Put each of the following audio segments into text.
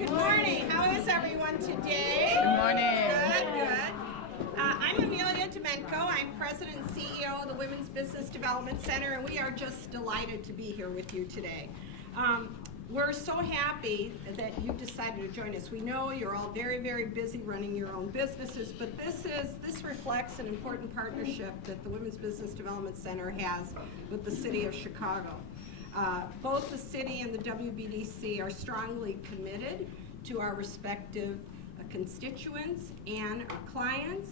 Good morning. How is everyone today? Good morning. Good. I'm Amelia Domenko. I'm President and CEO of the Women's Business Development Center, and we are just delighted to be here with you today. We're so happy that you decided to join us. We know you're all very, very busy running your own businesses, but this reflects an important partnership that the Women's Business Development Center has with the City of Chicago. Both the city and the WBDC are strongly committed to our respective constituents and our clients.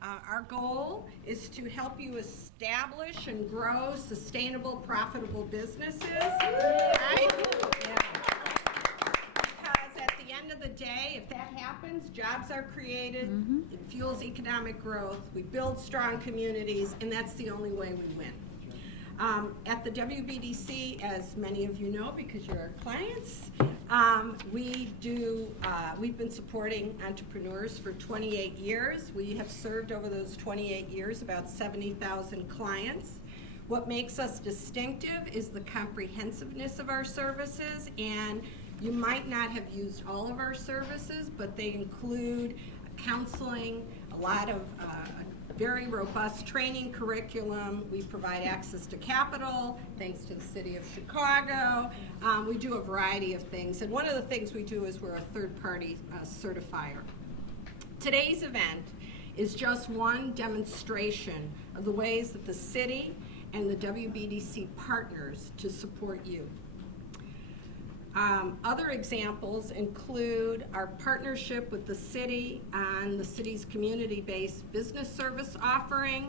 Our goal is to help you establish and grow sustainable, profitable businesses. Right? Yeah. Because at the end of the day, if that happens, jobs are created, it fuels economic growth, we build strong communities, and that's the only way we win. At the WBDC, as many of you know because you're our clients, we've been supporting entrepreneurs for 28 years. We have served over those 28 years about 70,000 clients. What makes us distinctive is the comprehensiveness of our services, and you might not have used all of our services, but they include counseling, a lot of very robust training curriculum. We provide access to capital, thanks to the City of Chicago. We do a variety of things, and one of the things we do is we're a third-party certifier. Today's event is just one demonstration of the ways that the city and the WBDC partners to support you. Other examples include our partnership with the city on the city's community-based business service offering.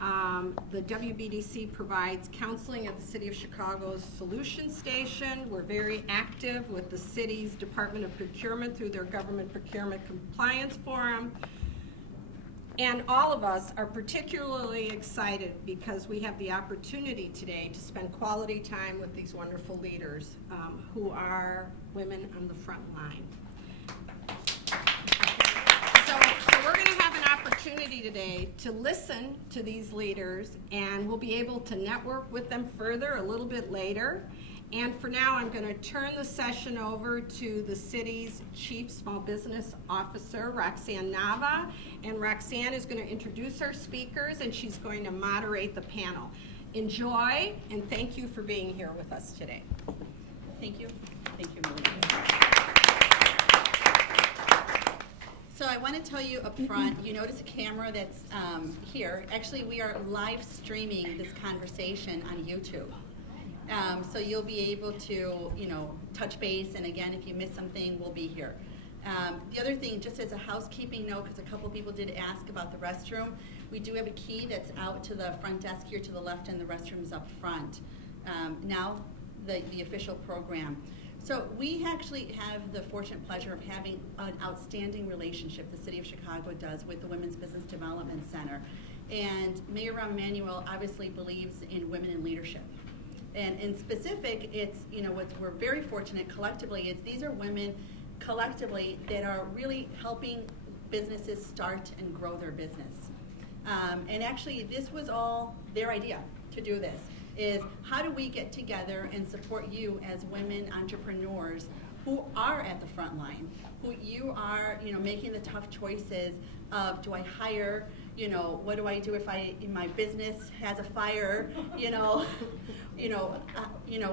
The WBDC provides counseling at the City of Chicago's Solution Station. We're very active with the city's Department of Procurement through their Government Procurement Compliance Forum. And all of us are particularly excited because we have the opportunity today to spend quality time with these wonderful leaders who are women on the front line. So we're going to have an opportunity today to listen to these leaders, and we'll be able to network with them further a little bit later. And for now, I'm going to turn the session over to the city's Chief Small Business Officer, Roxanne Nava. And Roxanne is going to introduce our speakers, and she's going to moderate the panel. Enjoy, and thank you for being here with us today. Thank you. Thank you, Maria. So I want to tell you up front, you notice a camera that's here. Actually, we are live streaming this conversation on YouTube. So you'll be able to, touch base, and again, if you miss something, we'll be here. The other thing, just as a housekeeping note, because a couple people did ask about the restroom, we do have a key that's out to the front desk here to the left, and the restroom is up front. Now, the official program. So we actually have the fortunate pleasure of having an outstanding relationship, the City of Chicago does, with the Women's Business Development Center. And Mayor Rahm Emanuel obviously believes in women in leadership. And in specific, it's, we're very fortunate collectively, these are women collectively that are really helping businesses start and grow their business. And actually, this was all their idea to do this, is how do we get together and support you as women entrepreneurs who are at the front line, who you are, making the tough choices of, do I hire, what do I do if my business has a fire,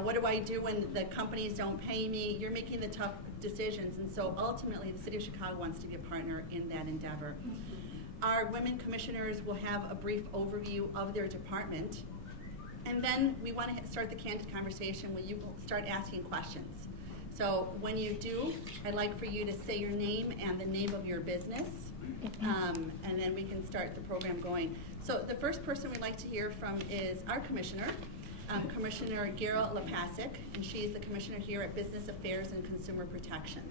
what do I do when the companies don't pay me? You're making the tough decisions, and so ultimately the City of Chicago wants to be a partner in that endeavor. Our women commissioners will have a brief overview of their department, and then we want to start the candid conversation when you start asking questions. So when you do, I'd like for you to say your name and the name of your business, and then we can start the program going. So the first person we'd like to hear from is our commissioner, Commissioner Guerra Lapacek, and she's the commissioner here at Business Affairs and Consumer Protection.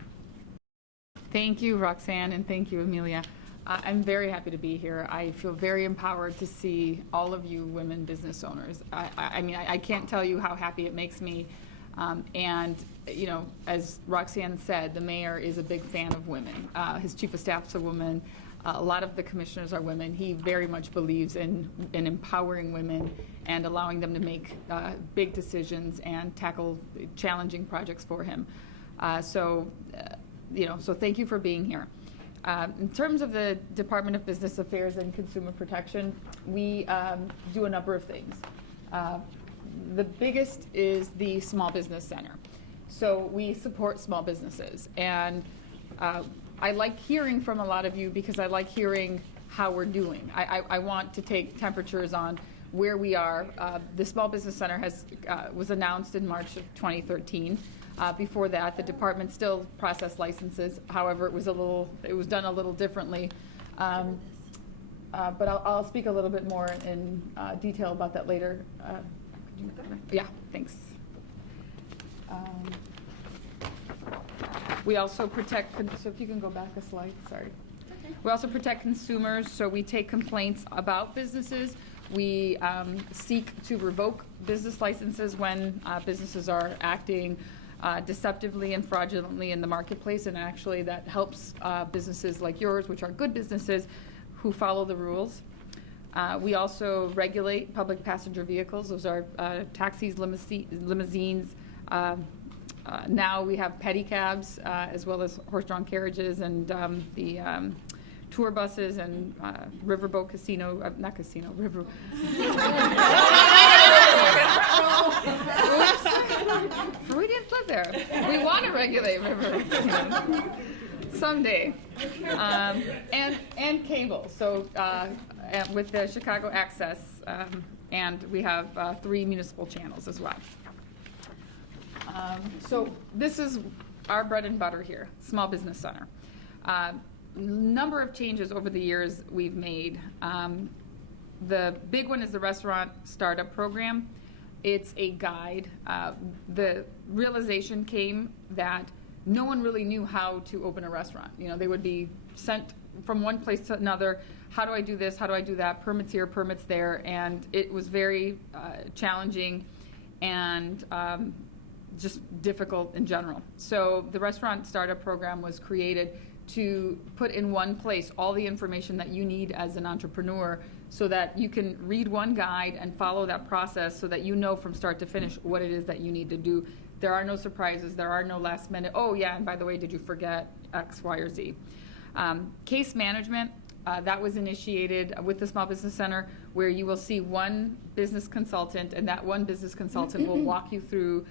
Thank you, Roxanne, and thank you, Amelia. I'm very happy to be here. I feel very empowered to see all of you women business owners. I can't tell you how happy it makes me. And, as Roxanne said, the mayor is a big fan of women. His chief of staff's a woman. A lot of the commissioners are women. He very much believes in empowering women and allowing them to make big decisions and tackle challenging projects for him. So so thank you for being here. In terms of the Department of Business Affairs and Consumer Protection, we do a number of things. The biggest is the Small Business Center. So we support small businesses, and I like hearing from a lot of you because I like hearing how we're doing. I want to take temperatures on where we are. The Small Business Center was announced in March of 2013. Before that, the department still processed licenses. However, it was done a little differently. But I'll speak a little bit more in detail about that later. Yeah, thanks. We also protect, so if you can go back a slide, sorry. Okay. We also protect consumers, so we take complaints about businesses. We seek to revoke business licenses when businesses are acting deceptively and fraudulently in the marketplace, and actually that helps businesses like yours, which are good businesses, who follow the rules. We also regulate public passenger vehicles. Those are taxis, limousines. Now we have pedicabs, as well as horse-drawn carriages, and the tour buses and riverboat casino, not casino, river. Freudian slip there. We want to regulate river casinos someday, and cable. So with the Chicago Access, and we have 3 municipal channels as well. So this is our bread and butter here, Small Business Center. Number of changes over the years we've made. The big one is the Restaurant Startup Program. It's a guide. The realization came that no one really knew how to open a restaurant. They would be sent from one place to another. How do I do this? How do I do that? Permits here, permits there. And it was very challenging and just difficult in general. So the Restaurant Startup Program was created to put in one place all the information that you need as an entrepreneur, so that you can read one guide and follow that process, so that you know from start to finish what it is that you need to do. There are no surprises. There are no last minute, oh yeah, and by the way, did you forget X, Y, or Z? Case management, that was initiated with the Small Business Center, where you will see one business consultant, and that one business consultant will walk you through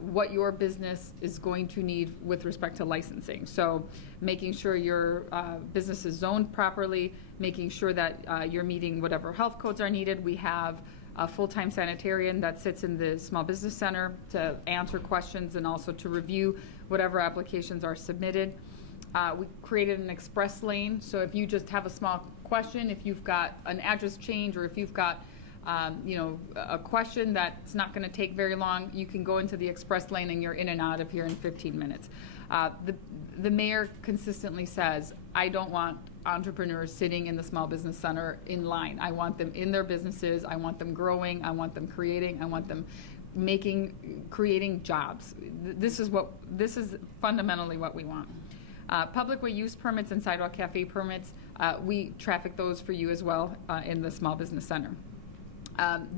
what your business is going to need with respect to licensing. So making sure your business is zoned properly, making sure that you're meeting whatever health codes are needed. We have a full-time sanitarian that sits in the Small Business Center to answer questions and also to review whatever applications are submitted. We created an express lane, so if you just have a small question, if you've got an address change, or if you've got a question that's not going to take very long, you can go into the express lane and you're in and out of here in 15 minutes. The mayor consistently says, I don't want entrepreneurs sitting in the Small Business Center in line. I want them in their businesses. I want them growing. I want them creating. I want them creating jobs. This is fundamentally what we want. Public way use permits and sidewalk cafe permits, we traffic those for you as well in the Small Business Center.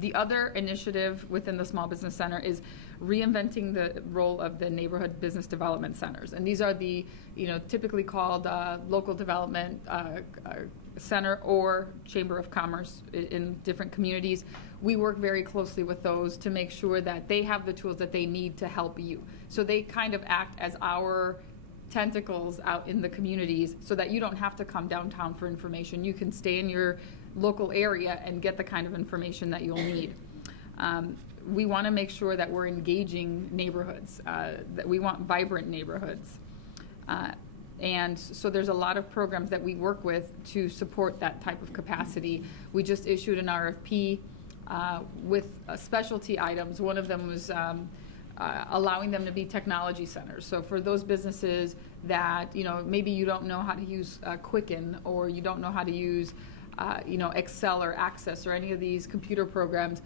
The other initiative within the Small Business Center is reinventing the role of the neighborhood business development centers. And these are the, typically called local development center or chamber of commerce in different communities. We work very closely with those to make sure that they have the tools that they need to help you. So they kind of act as our tentacles out in the communities, so that you don't have to come downtown for information. You can stay in your local area and get the kind of information that you'll need. We want to make sure that we're engaging neighborhoods, that we want vibrant neighborhoods. And so there's a lot of programs that we work with to support that type of capacity. We just issued an RFP with specialty items. One of them was allowing them to be technology centers. So for those businesses that, maybe you don't know how to use Quicken, or you don't know how to use Excel or Access or any of these computer programs,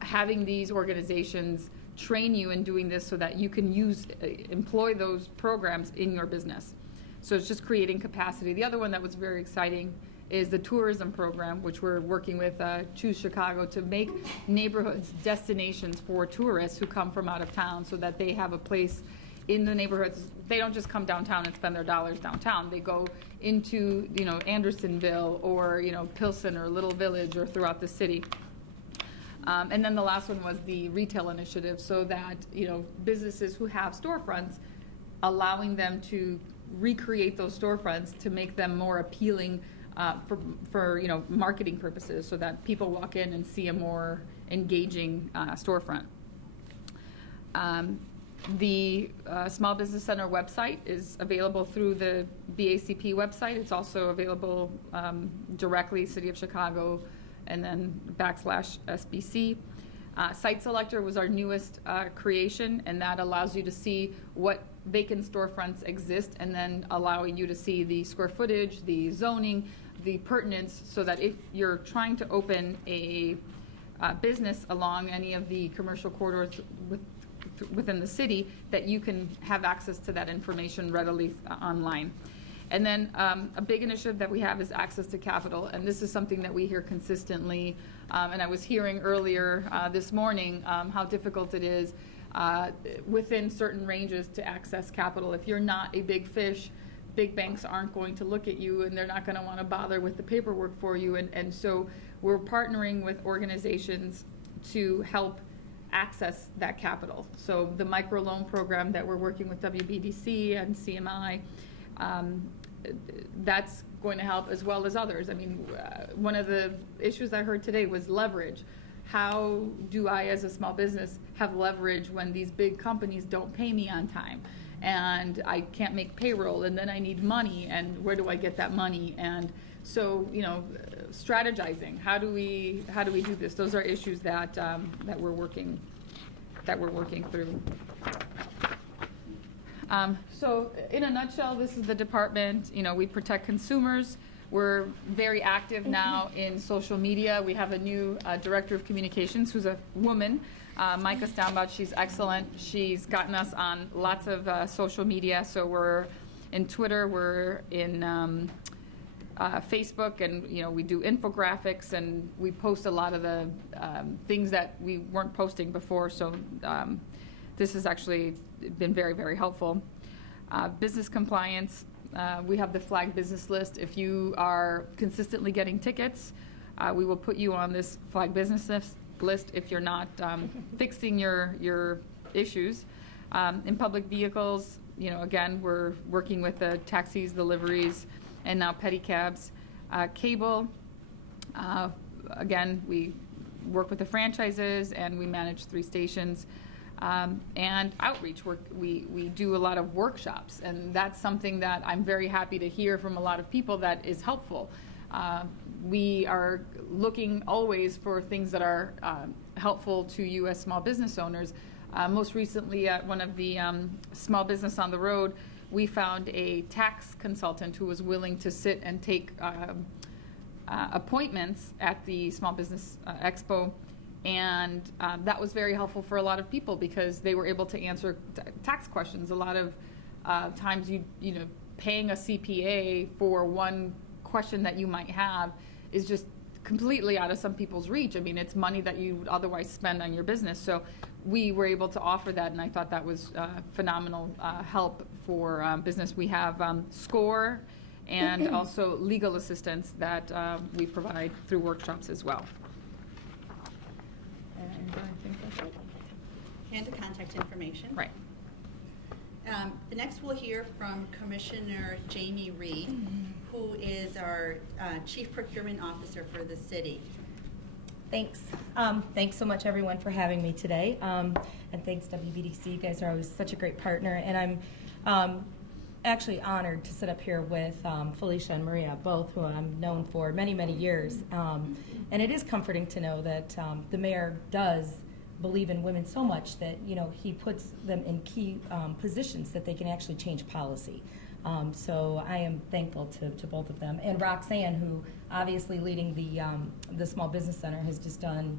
having these organizations train you in doing this so that you can employ those programs in your business. So it's just creating capacity. The other one that was very exciting is the tourism program, which we're working with Choose Chicago to make neighborhoods destinations for tourists who come from out of town, so that they have a place in the neighborhoods. They don't just come downtown and spend their dollars downtown. They go into, Andersonville or, Pilsen or Little Village or throughout the city. And then the last one was the retail initiative, so that, businesses who have storefronts, allowing them to recreate those storefronts to make them more appealing for marketing purposes, so that people walk in and see a more engaging storefront. The Small Business Center website is available through the BACP website. It's also available directly, City of Chicago, and then /SBC. Site Selector was our newest creation, and that allows you to see what vacant storefronts exist, and then allowing you to see the square footage, the zoning, the pertinence, so that if you're trying to open a business along any of the commercial corridors within the city, that you can have access to that information readily online. And then a big initiative that we have is access to capital, and this is something that we hear consistently. And I was hearing earlier this morning how difficult it is within certain ranges to access capital. If you're not a big fish, big banks aren't going to look at you, and they're not going to want to bother with the paperwork for you. And so we're partnering with organizations to help access that capital. So the microloan program that we're working with WBDC and CMI, that's going to help, as well as others. I mean, one of the issues I heard today was leverage. How do I, as a small business, have leverage when these big companies don't pay me on time, and I can't make payroll, and then I need money, and where do I get that money? And so, strategizing. How do we do this? Those are issues that we're working through. So in a nutshell, this is the department. We protect consumers. We're very active now in social media. We have a new director of communications who's a woman, Micah Staumbaugh. She's excellent. She's gotten us on lots of social media. So we're in Twitter, we're in Facebook, and we do infographics, and we post a lot of the things that we weren't posting before. So this has actually been very, very helpful. Business compliance, we have the flag business list. If you are consistently getting tickets, we will put you on this flag business list if you're not fixing your issues. In public vehicles, again, we're working with the taxis, the liveries, and now pedicabs. Cable, again, we work with the franchises, and we manage 3 stations. And outreach, we do a lot of workshops, and that's something that I'm very happy to hear from a lot of people that is helpful. We are looking always for things that are helpful to you as small business owners. Most recently, at one of the Small Business on the Road, we found a tax consultant who was willing to sit and take appointments at the Small Business Expo. And that was very helpful for a lot of people, because they were able to answer tax questions. A lot of times, paying a CPA for one question that you might have is just completely out of some people's reach. I mean, it's money that you would otherwise spend on your business. So we were able to offer that, and I thought that was phenomenal help for business. We have SCORE and also legal assistance that we provide through workshops as well. And I think that's it. And the contact information. Right. The next we'll hear from Commissioner Jamie Rhee, who is our Chief Procurement Officer for the city. Thanks. Thanks so much, everyone, for having me today. And thanks, WBDC. You guys are always such a great partner. And I'm actually honored to sit up here with Felicia and Maria, both who I'm known for many, many years. And it is comforting to know that the mayor does believe in women so much that, he puts them in key positions that they can actually change policy. So I am thankful to both of them. And Roxanne, who obviously leading the Small Business Center, has just done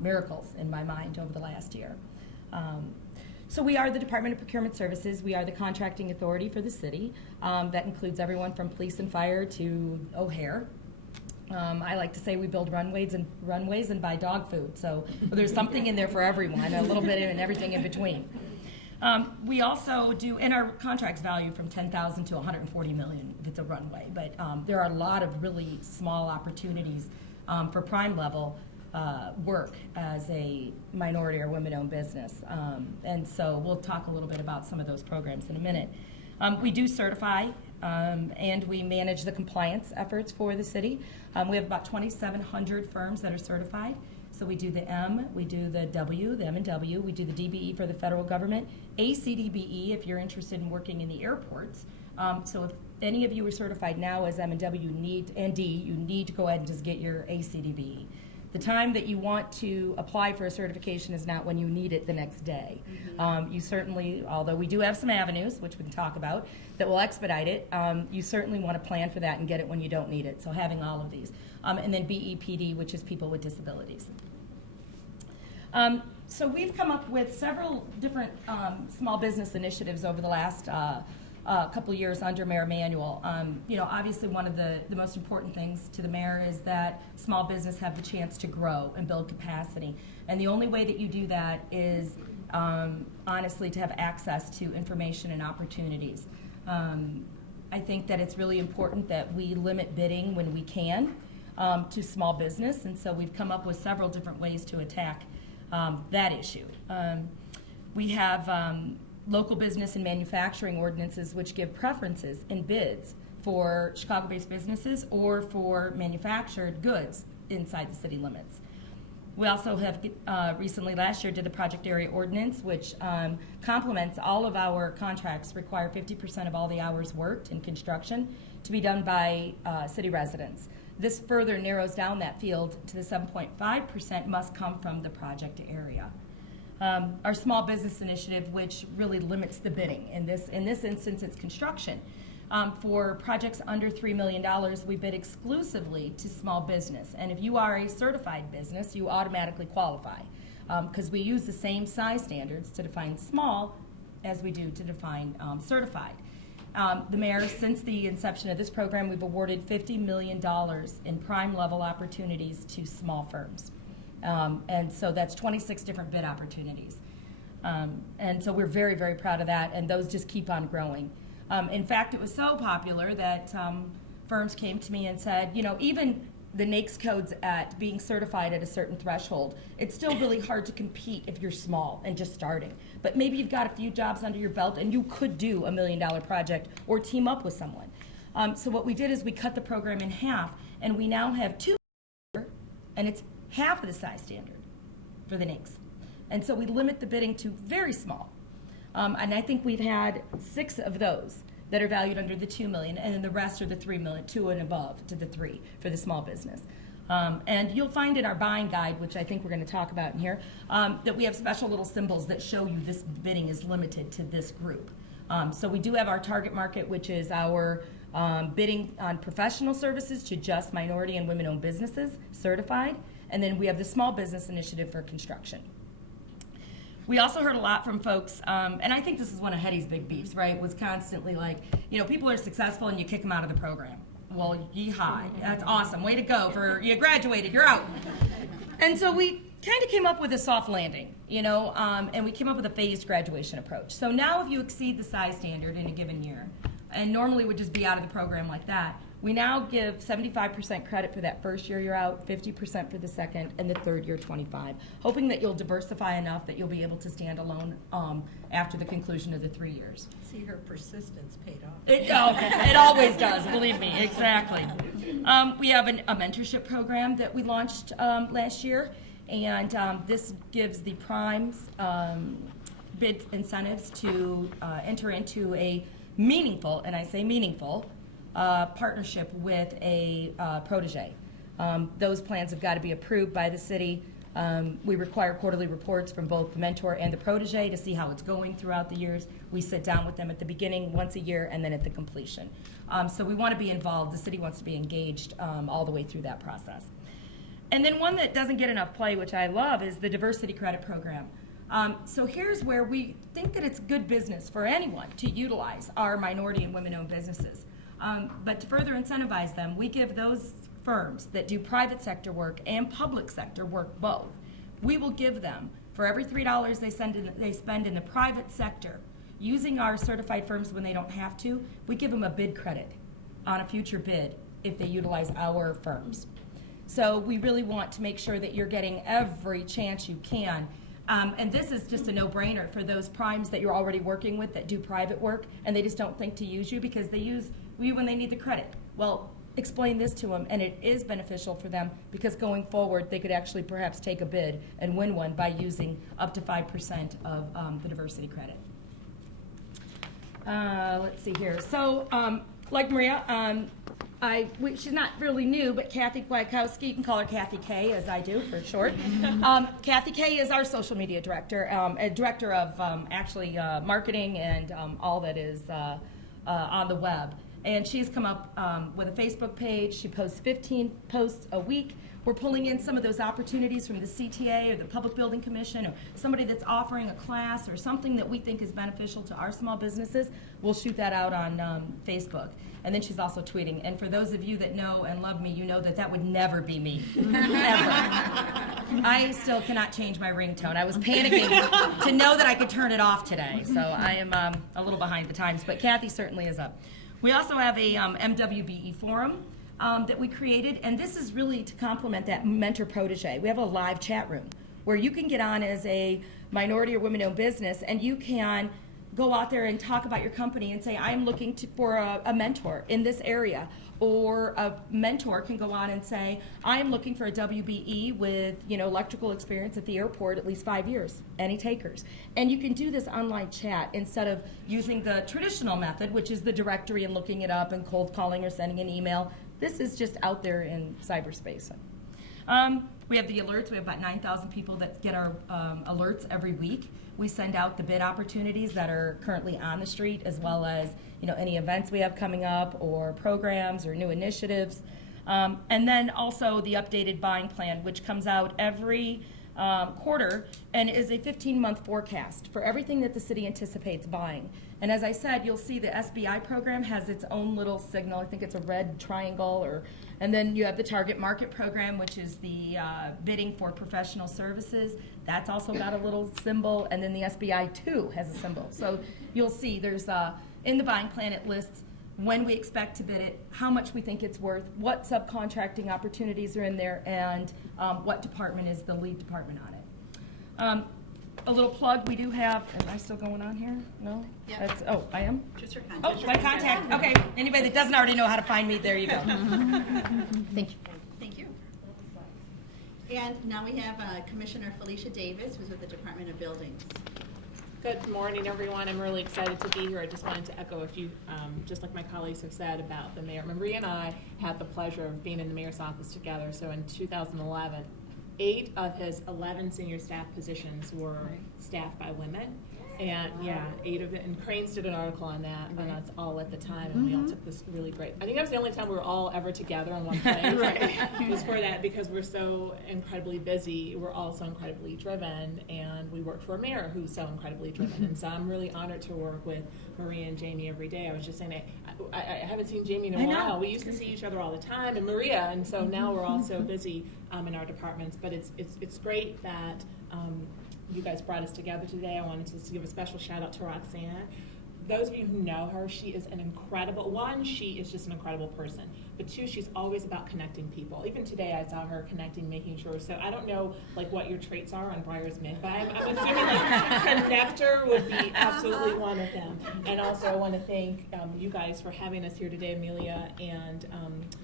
miracles in my mind over the last year. So we are the Department of Procurement Services. We are the contracting authority for the city. That includes everyone from police and fire to O'Hare. I like to say we build runways and buy dog food. So there's something in there for everyone, a little bit and everything in between. We also do, and our contracts value from $10,000 to $140 million if it's a runway, but there are a lot of really small opportunities for prime level work as a minority or women-owned business. And so we'll talk a little bit about some of those programs in a minute. We do certify and we manage the compliance efforts for the city. We have about 2,700 firms that are certified. So we do the M, we do the W, the M&W, we do the DBE for the federal government, ACDBE if you're interested in working in the airports. So if any of you are certified now as M&W and D, you need to go ahead and just get your ACDBE. The time that you want to apply for a certification is not when you need it the next day. You certainly, although we do have some avenues, which we can talk about, that will expedite it, you certainly want to plan for that and get it when you don't need it. So having all of these. And then BEPD, which is people with disabilities. So we've come up with several different small business initiatives over the last couple years under Mayor Emanuel. Obviously one of the most important things to the mayor is that small business have the chance to grow and build capacity. And the only way that you do that is honestly to have access to information and opportunities. I think that it's really important that we limit bidding when we can to small business, and so we've come up with several different ways to attack that issue. We have local business and manufacturing ordinances which give preferences in bids for Chicago-based businesses or for manufactured goods inside the city limits. We also have recently, last year, did the project area ordinance, which complements all of our contracts, require 50% of all the hours worked in construction to be done by city residents. This further narrows down that field to the 7.5% must come from the project area. Our small business initiative, which really limits the bidding. In this instance, it's construction. For projects under $3 million, we bid exclusively to small business. And if you are a certified business, you automatically qualify because we use the same size standards to define small as we do to define certified. The mayor, since the inception of this program, we've awarded $50 million in prime level opportunities to small firms. And so that's 26 different bid opportunities. And so we're very, very proud of that, and those just keep on growing. In fact, it was so popular that firms came to me and said, even the NAICS codes at being certified at a certain threshold, it's still really hard to compete if you're small and just starting. But maybe you've got a few jobs under your belt and you could do $1 million project or team up with someone. So what we did is we cut the program in half, and we now have two, and it's half of the size standard for the NAICS. And so we limit the bidding to very small. And I think we've had 6 of those that are valued under the $2 million, and then the rest are the $3 million, 2 and above to the 3 for the small business. And you'll find in our buying guide, which I think we're going to talk about in here, that we have special little symbols that show you this bidding is limited to this group. So we do have our target market, which is our bidding on professional services to just minority and women-owned businesses certified, and then we have the small business initiative for construction. We also heard a lot from folks, and I think this is one of Hetty's big beefs, right, was constantly like, people are successful and you kick them out of the program. Well, yee-haw, that's awesome, way to go, you graduated, you're out. And so we kind of came up with a soft landing, and we came up with a phased graduation approach. So now if you exceed the size standard in a given year, and normally would just be out of the program like that, we now give 75% credit for that first year you're out, 50% for the second, and the third year 25%, hoping that you'll diversify enough that you'll be able to stand alone after the conclusion of the 3 years. See, her persistence paid off. It always does, believe me, exactly. We have a mentorship program that we launched last year, and this gives the primes bid incentives to enter into a meaningful, and I say meaningful, partnership with a protege. Those plans have got to be approved by the city. We require quarterly reports from both the mentor and the protege to see how it's going throughout the years. We sit down with them at the beginning once a year and then at the completion. So we want to be involved. The city wants to be engaged all the way through that process. And then one that doesn't get enough play, which I love, is the diversity credit program. So here's where we think that it's good business for anyone to utilize our minority and women-owned businesses. But to further incentivize them, we give those firms that do private sector work and public sector work both. We will give them For every $3 they spend in the private sector, using our certified firms when they don't have to, we give them a bid credit on a future bid if they utilize our firms. So we really want to make sure that you're getting every chance you can. And this is just a no-brainer for those primes that you're already working with that do private work, and they just don't think to use you because they use you when they need the credit. Well, explain this to them, and it is beneficial for them because going forward, they could actually perhaps take a bid and win one by using up to 5% of the diversity credit. Let's see here. So, like Maria, she's not really new, but Kathy Kwiatkowski, you can call her Kathy K, as I do for short. Kathy K is our social media director, a director of actually marketing and all that is on the web. And she's come up with a Facebook page. She posts 15 posts a week. We're pulling in some of those opportunities from the CTA or the Public Building Commission or somebody that's offering a class or something that we think is beneficial to our small businesses. We'll shoot that out on Facebook. And then she's also tweeting. And for those of you that know and love me, you know that would never be me, ever. I still cannot change my ringtone. I was panicking to know that I could turn it off today. So I am a little behind the times, but Kathy certainly is up. We also have a MWBE forum that we created, and this is really to complement that mentor-protege. We have a live chat room where you can get on as a minority or women-owned business, and you can go out there and talk about your company and say, I'm looking for a mentor in this area. Or a mentor can go on and say, I'm looking for a WBE with electrical experience at the airport at least 5 years. Any takers? And you can do this online chat instead of using the traditional method, which is the directory and looking it up and cold calling or sending an email. This is just out there in cyberspace. We have the alerts. We have about 9,000 people that get our alerts every week. We send out the bid opportunities that are currently on the street, as well as any events we have coming up or programs or new initiatives. And then also the updated buying plan, which comes out every quarter and is a 15-month forecast for everything that the city anticipates buying. And as I said, you'll see the SBI program has its own little signal. I think it's a red triangle, and then you have the target market program, which is the bidding for professional services. That's also got a little symbol, and then the SBI 2 has a symbol. So you'll see there's in the buying plan it lists when we expect to bid it, how much we think it's worth, what subcontracting opportunities are in there, and what department is the lead department on it. A little plug, we do have, am I still going on here? No? Yeah. I am? Just your contact. Oh, my contact. Okay. Anybody that doesn't already know how to find me, there you go. Thank you. Thank you. And now we have Commissioner Felicia Davis, who's with the Department of Buildings. Good morning, everyone. I'm really excited to be here. I just wanted to echo a few, just like my colleagues have said about the mayor. Maria and I had the pleasure of being in the mayor's office together. So in 2011, 8 of his 11 senior staff positions were staffed by women. And 8 of it. And Cranes did an article on that on us all at the time, and we all took this really great. I think that was the only time we were all ever together on one place. It was for that because we're so incredibly busy. We're all so incredibly driven, and we work for a mayor who's so incredibly driven. And so I'm really honored to work with Maria and Jamie every day. I was just saying, I haven't seen Jamie in a while. We used to see each other all the time, and Maria, and so now we're all so busy in our departments. But it's great that you guys brought us together today. I wanted to give a special shout out to Roxanne. Those of you who know her, she is an incredible, one, she is just an incredible person, but 2, she's always about connecting people. Even today I saw her connecting, making sure, so I don't know what your traits are on Briar's Mint, but I'm assuming connector would be absolutely one of them. And also I want to thank you guys for having us here today, Amelia, and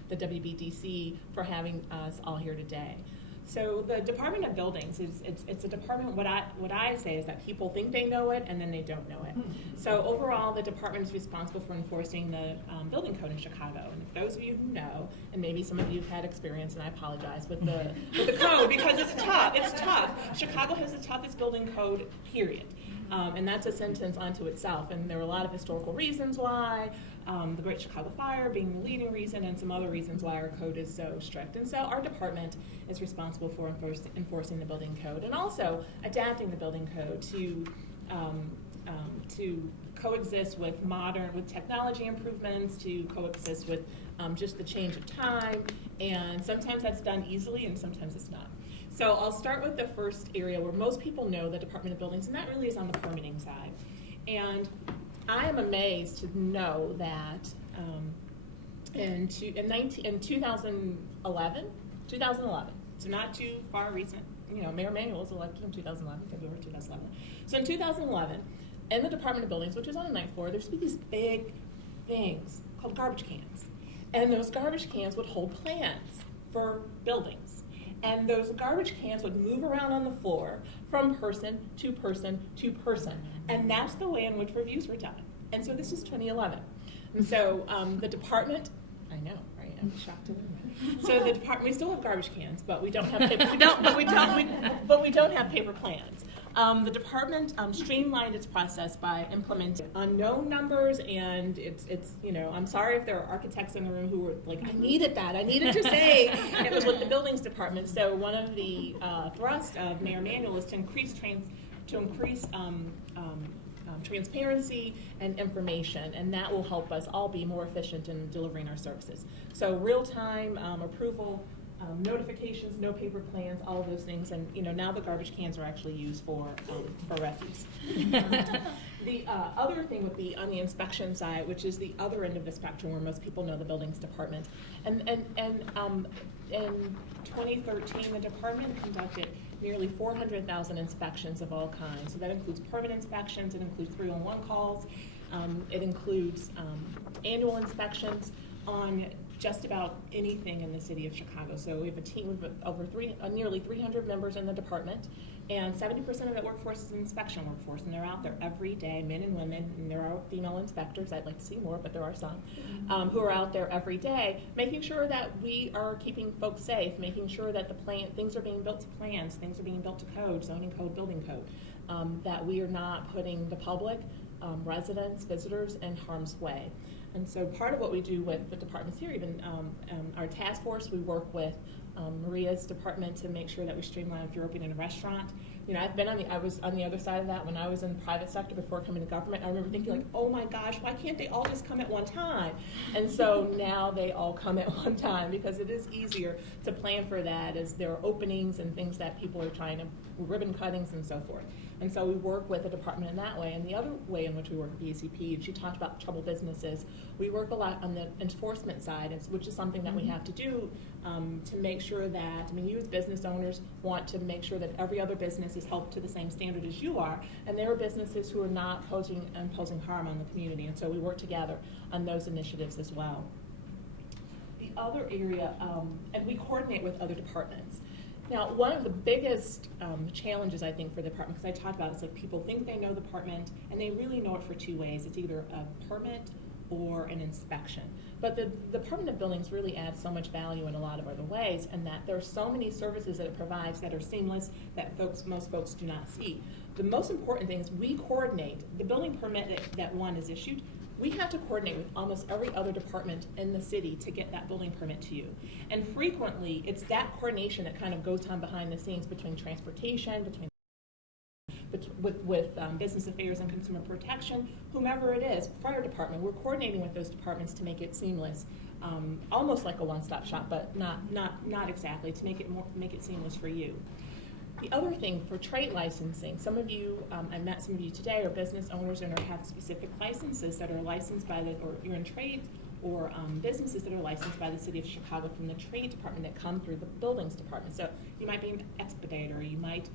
the WBDC for having us all here today. So the Department of Buildings it's a department. What I say is that people think they know it and then they don't know it. So overall, the department is responsible for enforcing the building code in Chicago. And for those of you who know, and maybe some of you have had experience, and I apologize with the code because it's tough. It's tough. Chicago has the toughest building code, period. And that's a sentence unto itself. And there are a lot of historical reasons why. The Great Chicago Fire being the leading reason, and some other reasons why our code is so strict. And so our department is responsible for enforcing the building code and also adapting the building code to coexist with technology improvements, to coexist with just the change of time. And sometimes that's done easily and sometimes it's not. So I'll start with the first area where most people know the Department of Buildings, and that really is on the permitting side. And I am amazed to know that in 2011, so not too far recent, Mayor Emanuel was elected in 2011, February 2011. So in 2011, in the Department of Buildings, which is on the 9th floor, there's these big things called garbage cans. And those garbage cans would hold plans for buildings. And those garbage cans would move around on the floor from person to person to person. And that's the way in which reviews were done. And so this is 2011. And so the department, I know, right? I'm shocked to learn that. So the department, we still have garbage cans, but we don't have paper. We don't have paper plans. The department streamlined its process by implementing unknown numbers, and it's I'm sorry if there are architects in the room who were like, I needed to say it was with the buildings department. So one of the thrusts of Mayor Emanuel is to increase transparency and information, and that will help us all be more efficient in delivering our services. So real-time approval, notifications, no paper plans, all of those things, and now the garbage cans are actually used for refuse. The other thing would be on the inspection side, which is the other end of the spectrum where most people know the buildings department. And in 2013, the department conducted nearly 400,000 inspections of all kinds. So that includes permit inspections, it includes 311 calls, it includes annual inspections on just about anything in the city of Chicago. So we have a team of nearly 300 members in the department, and 70% of that workforce is an inspection workforce, and they're out there every day, men and women, and there are female inspectors, I'd like to see more, but there are some, who are out there every day, making sure that we are keeping folks safe, making sure that things are being built to plans, things are being built to code, zoning code, building code, that we are not putting the public, residents, visitors in harm's way. And so part of what we do with the departments here, even our task force, we work with Maria's department to make sure that we streamline if you're opening a restaurant. I was on the other side of that when I was in the private sector before coming to government. I remember thinking oh my gosh, why can't they all just come at one time? And so now they all come at one time because it is easier to plan for that as there are openings and things that people are trying to, ribbon cuttings and so forth. And so we work with the department in that way. And the other way in which we work with BACP, and she talked about troubled businesses, we work a lot on the enforcement side, which is something that we have to do to make sure that, you as business owners want to make sure that every other business is held to the same standard as you are, and there are businesses who are not imposing harm on the community. And so we work together on those initiatives as well. The other area, and we coordinate with other departments. Now, one of the biggest challenges, I think, for the department, because I talked about it, it's like people think they know the department, and they really know it for two ways. It's either a permit or an inspection. But the Department of Buildings really adds so much value in a lot of other ways, and that there are so many services that it provides that are seamless that most folks do not see. The most important thing is we coordinate. The building permit that one is issued, we have to coordinate with almost every other department in the city to get that building permit to you. And frequently, it's that coordination that kind of goes on behind the scenes between transportation, with business affairs and consumer protection, whomever it is, fire department. We're coordinating with those departments to make it seamless, almost like a one-stop shop, but not exactly, to make it seamless for you. The other thing for trade licensing, some of you, I met some of you today, are business owners and have specific licenses that are licensed by or you're in trade, or businesses that are licensed by the City of Chicago from the trade department that come through the buildings department. So you might be an expediter, you might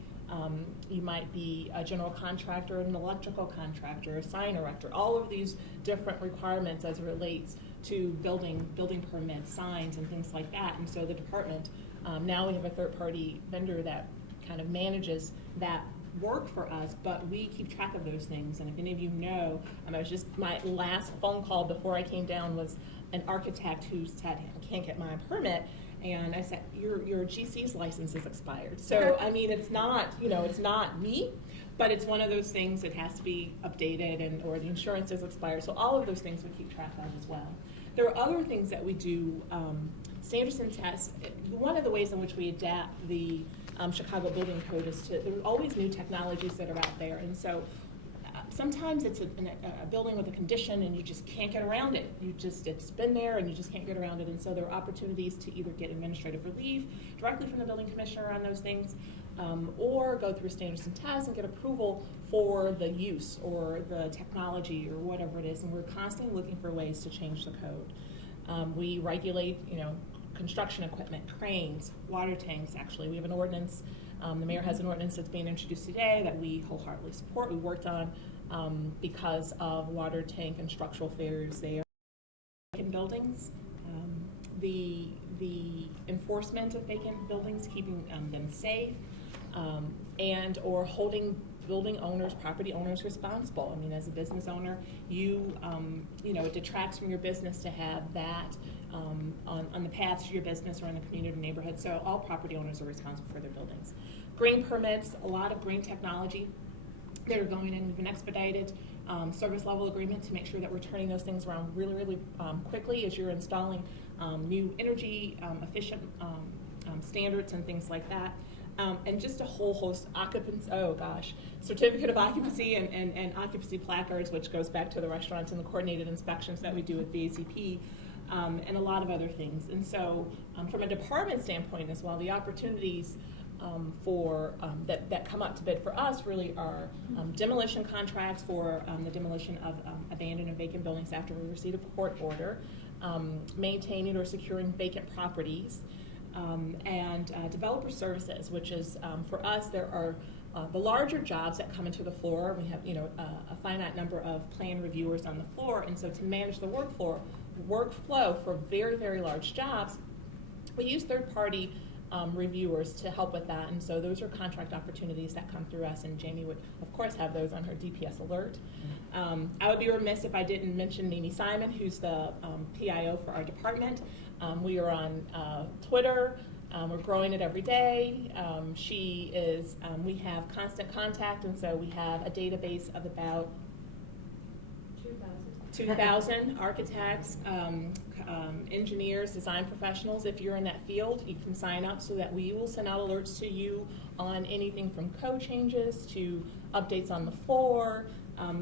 be a general contractor, an electrical contractor, a sign erector, all of these different requirements as it relates to building permits, signs, and things like that. And so the department, now we have a third-party vendor that kind of manages that work for us, but we keep track of those things. And if any of you know, my last phone call before I came down was an architect who said, I can't get my permit. And I said, your GC's license is expired. So, it's not, it's not me, but it's one of those things that has to be updated or the insurance is expired. So all of those things we keep track of as well. There are other things that we do, standards and tests. One of the ways in which we adapt the Chicago Building Code is there are always new technologies that are out there. And so sometimes it's a building with a condition and you just can't get around it. It's been there and you just can't get around it. And so there are opportunities to either get administrative relief directly from the building commissioner on those things, or go through standards and tests and get approval for the use or the technology or whatever it is. And we're constantly looking for ways to change the code. We regulate, construction equipment, cranes, water tanks. Actually, we have an ordinance. The mayor has an ordinance that's being introduced today that we wholeheartedly support. We worked on because of water tank and structural failures there in buildings. The enforcement of vacant buildings, keeping them safe, and or holding building owners, property owners responsible. I mean, as a business owner, it detracts from your business to have that on the path to your business or in the community or neighborhood. So all property owners are responsible for their buildings. Green permits, a lot of green technology that are going in. We've been expedited service level agreement to make sure that we're turning those things around really, really quickly as you're installing new energy efficient standards and things like that. And just a whole host, certificate of occupancy and occupancy placards, which goes back to the restaurants and the coordinated inspections that we do with BACP, and a lot of other things. And so from a department standpoint as well, the opportunities that come up to bid for us really are demolition contracts for the demolition of abandoned and vacant buildings after we receive a court order, maintaining or securing vacant properties, and developer services, which is for us there are the larger jobs that come into the floor. We have a finite number of plan reviewers on the floor, and so to manage the workflow for very, very large jobs, we use third-party reviewers to help with that, and so those are contract opportunities that come through us, and Jamie would, of course, have those on her DPS alert. I would be remiss if I didn't mention Mimi Simon, who's the PIO for our department. We are on Twitter. We're growing it every day. We have constant contact, and so we have a database of about 2,000 architects, engineers, design professionals. If you're in that field, you can sign up so that we will send out alerts to you on anything from code changes to updates on the floor.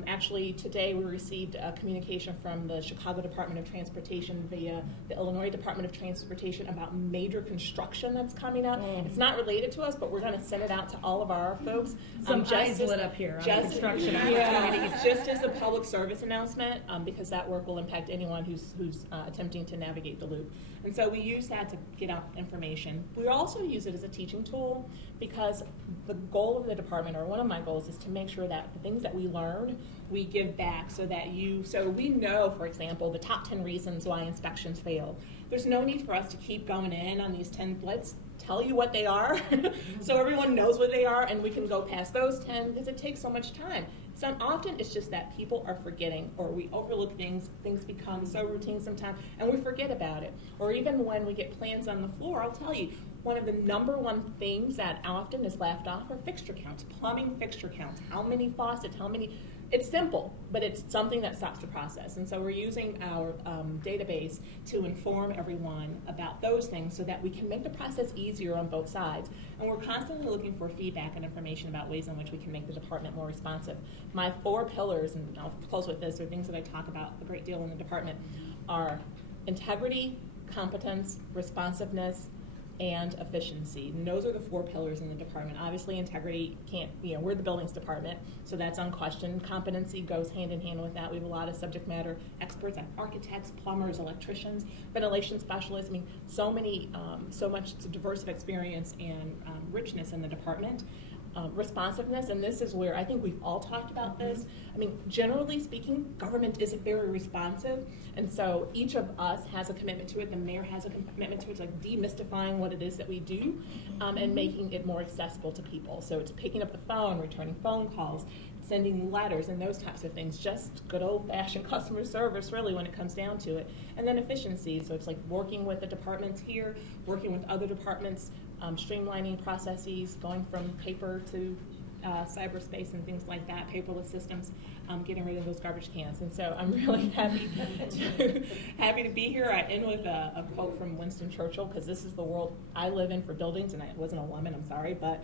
Actually, today we received a communication from the Chicago Department of Transportation via the Illinois Department of Transportation about major construction that's coming up. It's not related to us, but we're going to send it out to all of our folks. Some eyes lit up here on construction opportunities. Just as a public service announcement, because that work will impact anyone who's attempting to navigate the loop. And so we use that to get out information. We also use it as a teaching tool because the goal of the department, or one of my goals, is to make sure that the things that we learn, we give back so we know, for example, the top 10 reasons why inspections fail. There's no need for us to keep going in on these 10, let's tell you what they are so everyone knows what they are and we can go past those 10 because it takes so much time. Often it's just that people are forgetting, or we overlook things become so routine sometimes, and we forget about it. Or even when we get plans on the floor, I'll tell you, one of the number one things that often is left off are fixture counts, plumbing fixture counts, how many faucets, it's simple, but it's something that stops the process. And so we're using our database to inform everyone about those things so that we can make the process easier on both sides. And we're constantly looking for feedback and information about ways in which we can make the department more responsive. My 4 pillars, and I'll close with this, are things that I talk about a great deal in the department, are integrity, competence, responsiveness, and efficiency. And those are the 4 pillars in the department. Obviously, integrity we're the buildings department, so that's unquestioned. Competency goes hand in hand with that. We have a lot of subject matter experts, like architects, plumbers, electricians, ventilation specialists. I mean, so much diverse of experience and richness in the department. Responsiveness, and this is where I think we've all talked about this. I mean, generally speaking, government isn't very responsive, and so each of us has a commitment to it. The mayor has a commitment to it, like demystifying what it is that we do, and making it more accessible to people. So it's picking up the phone, returning phone calls, sending letters, and those types of things. Just good old-fashioned customer service, really, when it comes down to it. And then efficiency, so it's like working with the departments here, working with other departments, streamlining processes, going from paper to cyberspace and things like that, paperless systems, getting rid of those garbage cans. And so I'm really happy to be here. I end with a quote from Winston Churchill, because this is the world I live in for buildings, and I wasn't a woman, I'm sorry, but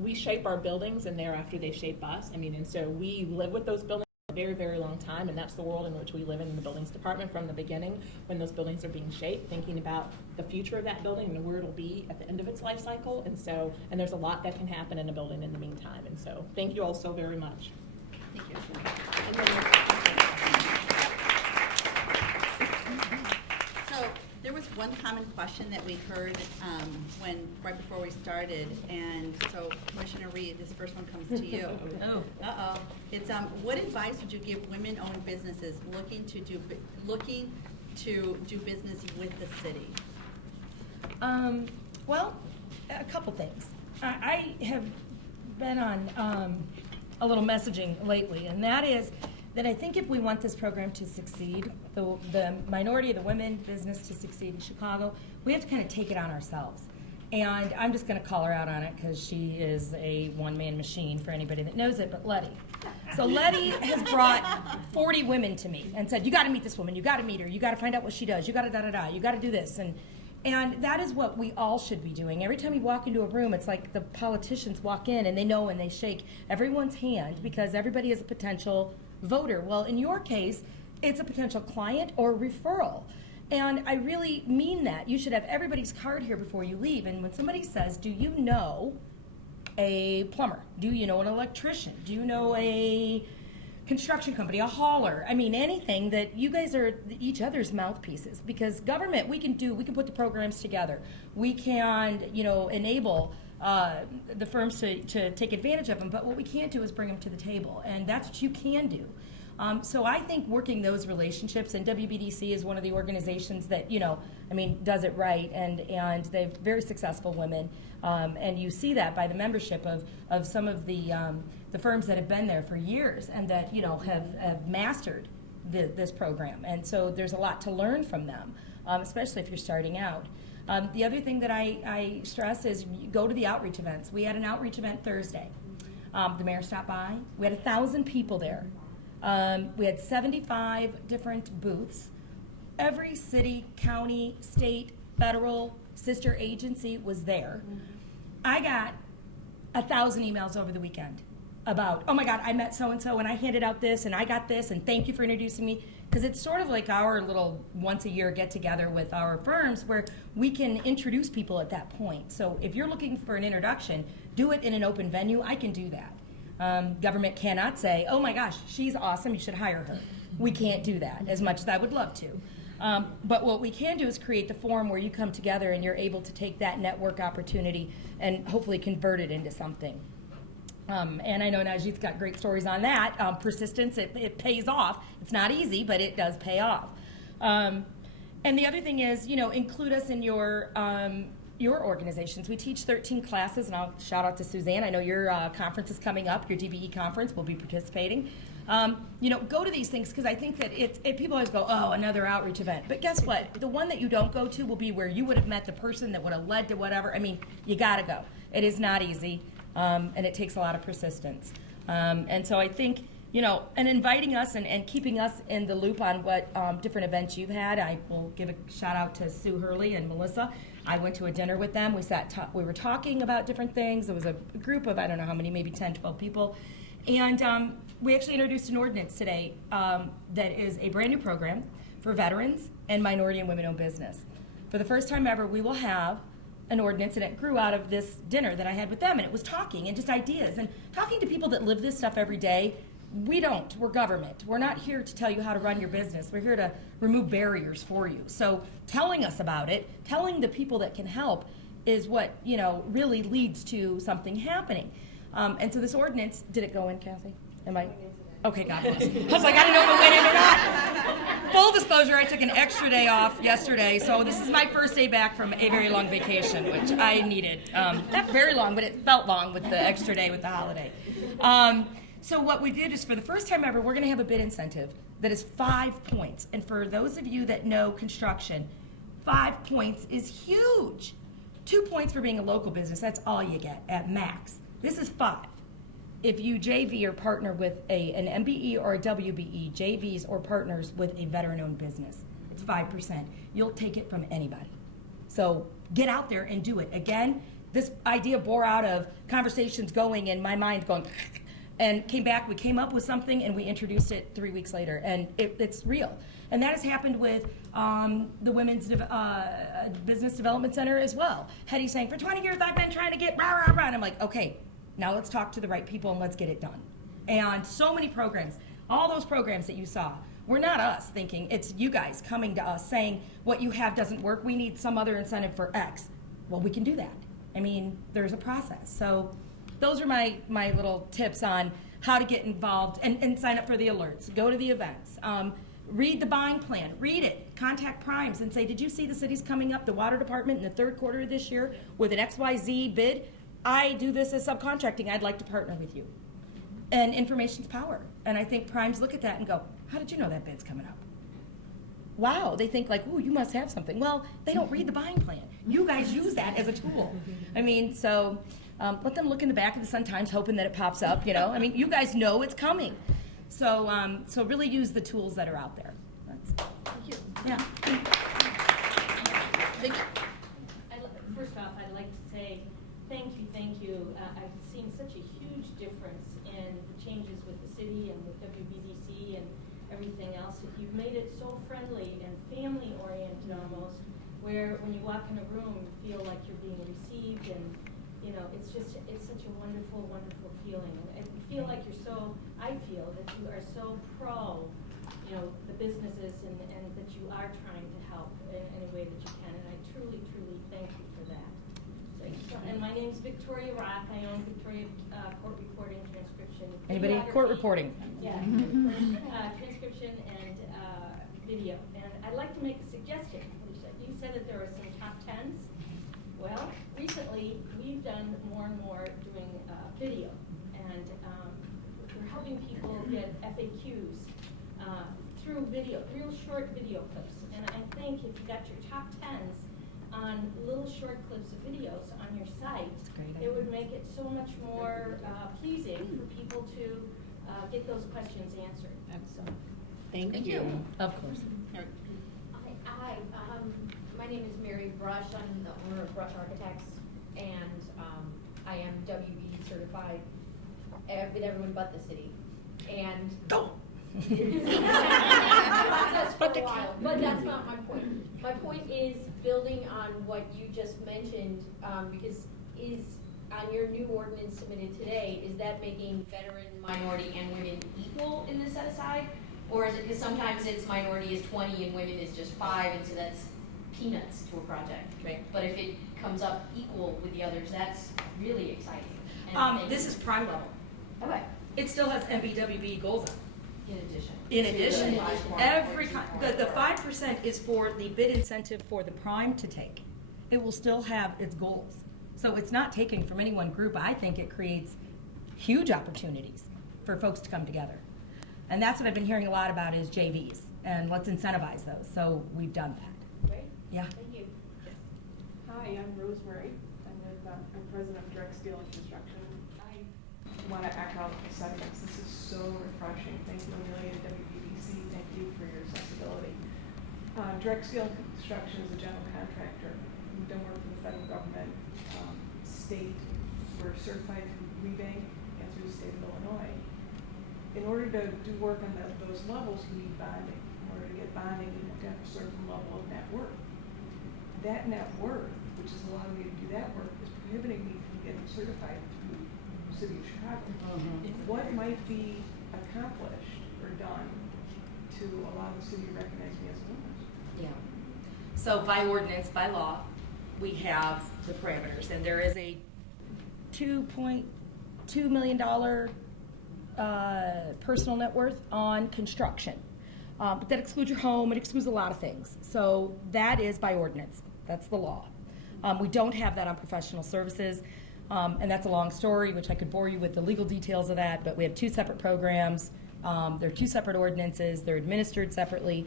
we shape our buildings and thereafter they shape us. I mean, and so we live with those buildings for a very, very long time, and that's the world in which we live in the buildings department from the beginning when those buildings are being shaped, thinking about the future of that building and where it'll be at the end of its life cycle. And there's a lot that can happen in a building in the meantime. And so thank you all so very much. Thank you. So there was one common question that we heard right before we started, and so Commissioner Rhee, this first one comes to you. Oh. Uh-oh. It's what advice would you give women-owned businesses looking to do business with the city? Well, a couple things. I have been on a little messaging lately, and that is that I think if we want this program to succeed, the minority of the women business to succeed in Chicago, we have to kind of take it on ourselves. And I'm just going to call her out on it because she is a one-man machine for anybody that knows it, but Letty. So Letty has brought 40 women to me and said, you got to meet this woman, you got to meet her, you got to find out what she does, you got to da-da-da, you got to do this. And that is what we all should be doing. Every time you walk into a room, it's like the politicians walk in and they know and they shake everyone's hand because everybody is a potential voter. Well, in your case, it's a potential client or referral. And I really mean that. You should have everybody's card here before you leave. And when somebody says, do you know a plumber? Do you know an electrician? Do you know a construction company, a hauler? I mean, anything that you guys are each other's mouthpieces. Because government, we can put the programs together. We can, enable the firms to take advantage of them. But what we can't do is bring them to the table. And that's what you can do. So I think working those relationships, and WBDC is one of the organizations that, does it right, and they're very successful women, and you see that by the membership of some of the firms that have been there for years and that, have mastered this program. And so there's a lot to learn from them, especially if you're starting out. The other thing that I stress is go to the outreach events. We had an outreach event Thursday. The mayor stopped by. We had 1,000 people there. We had 75 different booths. Every city, county, state, federal, sister agency was there. I got 1,000 emails over the weekend about, oh my God, I met so-and-so and I handed out this and I got this and thank you for introducing me. Because it's sort of like our little once a year get together with our firms where we can introduce people at that point. So if you're looking for an introduction, do it in an open venue. I can do that. Government cannot say, oh my gosh, she's awesome, you should hire her. We can't do that, as much as I would love to. But what we can do is create the forum where you come together and you're able to take that network opportunity and hopefully convert it into something. And I know Najit's got great stories on that. Persistence, it pays off. It's not easy, but it does pay off. And the other thing is, include us in your organizations. We teach 13 classes, and I'll shout out to Suzanne. I know your conference is coming up, your DBE conference. We'll be participating. Go to these things because I think that people always go, oh, another outreach event. But guess what? The one that you don't go to will be where you would have met the person that would have led to whatever. I mean, you got to go. It is not easy, and it takes a lot of persistence. And so I think, and inviting us and keeping us in the loop on what different events you've had. I will give a shout out to Sue Hurley and Melissa. I went to a dinner with them. We were talking about different things. There was a group of, I don't know how many, maybe 10, 12 people. And we actually introduced an ordinance today that is a brand new program for veterans and minority and women-owned business. For the first time ever, we will have an ordinance, and it grew out of this dinner that I had with them, and it was talking and just ideas and talking to people that live this stuff every day. We don't. We're government. We're not here to tell you how to run your business. We're here to remove barriers for you. So telling us about it, telling the people that can help is what, really leads to something happening. And so this ordinance, did it go in, Kathy? Am I? Okay, God bless. I was like, I don't know if it went in or not. Full disclosure, I took an extra day off yesterday, so this is my first day back from a very long vacation, which I needed. Not very long, but it felt long with the extra day with the holiday. So what we did is, for the first time ever, we're going to have a bid incentive that is 5 points. And for those of you that know construction, 5 points is huge. 2 points for being a local business, that's all you get at max. This is 5. If you JV or partner with an MBE or a WBE, JVs or partners with a veteran-owned business, it's 5%. You'll take it from anybody. So get out there and do it. Again, this idea bore out of conversations going and my mind going, and came back, we came up with something and we introduced it 3 weeks later, and it's real. And that has happened with the Women's Business Development Center as well. Hetty saying, for 20 years I've been trying to get rah, rah, rah. And I'm like, okay, now let's talk to the right people and let's get it done. And so many programs, all those programs that you saw, were not us thinking, it's you guys coming to us saying, what you have doesn't work, we need some other incentive for X. Well, we can do that. I mean, there's a process. So those are my little tips on how to get involved and sign up for the alerts. Go to the events. Read the buying plan. Read it. Contact primes and say, did you see the city's coming up, the water department in the third quarter of this year with an XYZ bid? I do this as subcontracting. I'd like to partner with you. And information's power. And I think primes look at that and go, how did you know that bid's coming up? Wow, they think like, ooh, you must have something. Well, they don't read the buying plan. You guys use that as a tool. I mean, so let them look in the back of the Sun-Times hoping that it pops up, you know. I mean, you guys know it's coming. So so really use the tools that are out there. Thank you. Yeah. First off, I'd like to say thank you. I've seen such a huge difference in the changes with the city and with WBDC and everything else. You've made it so friendly and family-oriented almost, where when you walk in a room, you feel like you're being received, and you know, it's such a wonderful, wonderful feeling. And I feel like I feel that you are so pro, you know, the businesses and that you are trying to help in any way that you can. And I truly, truly thank you for that. So, and my name's Victoria Rock. I own Victoria Court Reporting, Transcription. Anybody? Videography. Court reporting. Yeah, transcription and video. And I'd like to make a suggestion, Felicia. You said that there are some top 10s. Well, recently we've done more and more doing video, and we're helping people get FAQs through video, real short video clips. And I think if you got your top 10s on little short clips of videos on your site, it would make it so much more pleasing for people to get those questions answered. So, Thank you. Of course. Hi, my name is Maria Brush. I'm the owner of Brush Architects, and I am WBE certified with everyone but the city. And process for a while, but that's not my point. My point is building on what you just mentioned, because is on your new ordinance submitted today, is that making veteran, minority, and women equal in the set aside? Or is it, because sometimes it's minority is 20 and women is just 5, and so that's peanuts to a project. Right. But if it comes up equal with the others, that's really exciting. This is prime level. Okay. It still has MBWB goals on it. In addition. In addition, The the 5% is for the bid incentive for the prime to take. It will still have its goals. So it's not taken from any one group. I think it creates huge opportunities for folks to come together. And that's what I've been hearing a lot about is JVs, and let's incentivize those. So we've done that. Great. Yeah. Thank you. Hi, I'm Rosemary. I'm president of Direct Steel and Construction. I want to echo the sentiments. This is so refreshing. Thank you, Amelia, and WBEs. Thank you for your accessibility. Direct Steel and Construction is a general contractor. We don't work for the federal government, state. We're certified through WBEs and through the state of Illinois. In order to do work on those levels, you need bonding. In order to get bonding, you have to have a certain level of net worth. That net worth, which is allowing me to do that work, is prohibiting me from getting certified through the city of Chicago. What might be accomplished or done to allow the city to recognize me as a woman? Yeah. So by ordinance, by law, we have the parameters, and there is a $2.2 million personal net worth on construction. But that excludes your home, it excludes a lot of things. So that is by ordinance, that's the law. We don't have that on professional services, and that's a long story, which I could bore you with the legal details of that, but we have 2 separate programs. They're 2 separate ordinances, they're administered separately.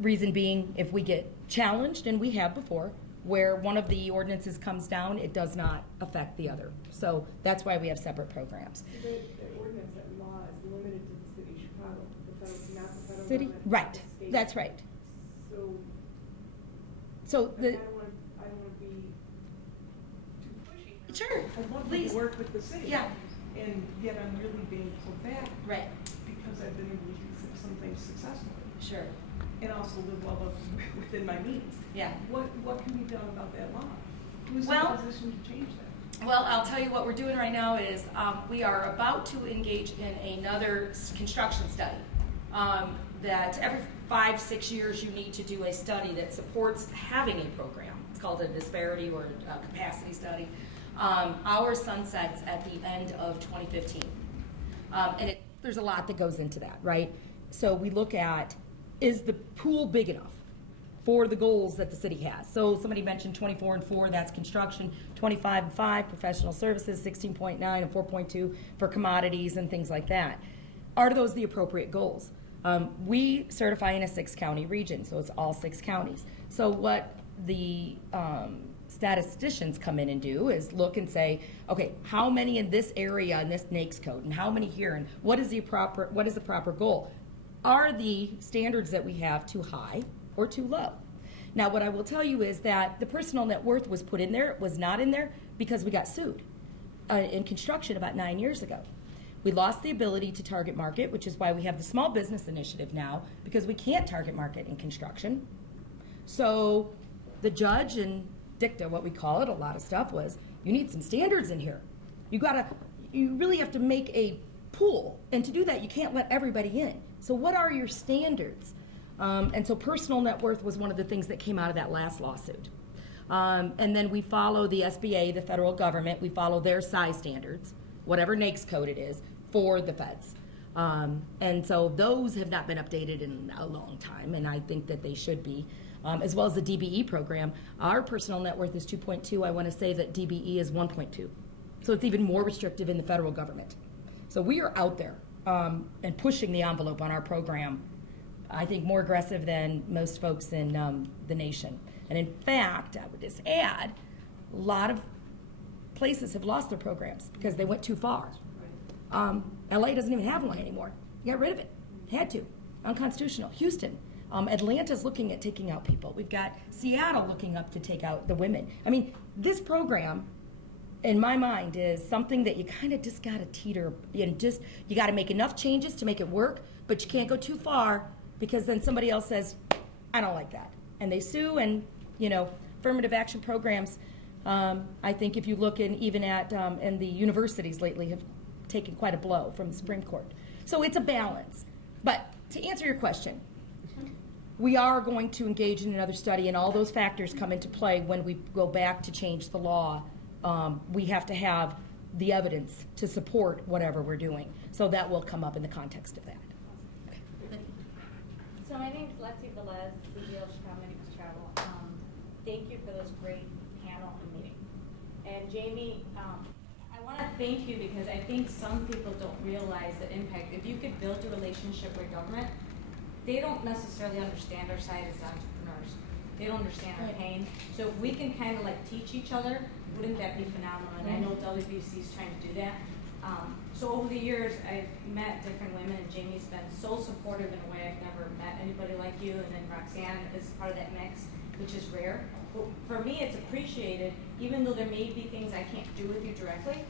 Reason being, if we get challenged, and we have before, where one of the ordinances comes down, it does not affect the other. So that's why we have separate programs. The ordinance, that law is limited to the city of Chicago, the federal, not the federal City, government, right, the state. that's right. So the, I don't want to be too pushy, Sure, I'd love please. to work with the city. Yeah. And yet I'm really being pulled back Right. because I've been able to do some things successfully Sure. and also live well within my means. Yeah. What can be done about that law? Who's Well- in a position to change that? Well, I'll tell you what we're doing right now is we are about to engage in another construction study. That every 5-6 years you need to do a study that supports having a program. It's called a disparity or a capacity study. Ours sunsets at the end of 2015. And there's a lot that goes into that, right? So we look at, is the pool big enough for the goals that the city has? So somebody mentioned 24 and 4, that's construction, 25 and 5, professional services, 16.9 and 4.2 for commodities and things like that. Are those the appropriate goals? We certify in a 6-county region, so it's all 6 counties. So what the statisticians come in and do is look and say, okay, how many in this area in this NAICS code, and how many here, and what is the proper goal? Are the standards that we have too high or too low? Now, what I will tell you is that the personal net worth was put in there, it was not in there because we got sued in construction about 9 years ago. We lost the ability to target market, which is why we have the small business initiative now, because we can't target market in construction. So the judge and dicta, what we call it, a lot of stuff was, you need some standards in here. You really have to make a pool, and to do that, you can't let everybody in. So what are your standards? And so personal net worth was one of the things that came out of that last lawsuit. And then we follow the SBA, the federal government, we follow their size standards, whatever NAICS code it is, for the feds. And so those have not been updated in a long time, and I think that they should be. As well as the DBE program. Our personal net worth is 2.2. I want to say that DBE is 1.2. So it's even more restrictive in the federal government. So we are out there and pushing the envelope on our program, I think more aggressive than most folks in the nation. And in fact, I would just add, a lot of places have lost their programs because they went too far. LA doesn't even have one anymore. You got rid of it. Had to. Unconstitutional. Houston. Atlanta's looking at taking out people. We've got Seattle looking up to take out the women. I mean, this program, in my mind, is something that you kind of just got to teeter, you got to make enough changes to make it work, but you can't go too far because then somebody else says, I don't like that. And they sue, and, affirmative action programs, I think if you look even at, and the universities lately have taken quite a blow from the Supreme Court. So it's a balance. But to answer your question, we are going to engage in another study, and all those factors come into play when we go back to change the law. We have to have the evidence to support whatever we're doing. So that will come up in the context of that. So my name is Lexi Velez, CEO of Chicago Medics Travel. Thank you for this great panel and meeting. And Jamie, I want to thank you because I think some people don't realize the impact. If you could build a relationship with government, they don't necessarily understand our side as entrepreneurs. They don't understand our pain. So if we can kind of teach each other, wouldn't that be phenomenal? And I know WBC is trying to do that. So over the years, I've met different women, and Jamie's been so supportive in a way I've never met anybody like you. And then Roxanne is part of that mix, which is rare. But for me, it's appreciated, even though there may be things I can't do with you directly.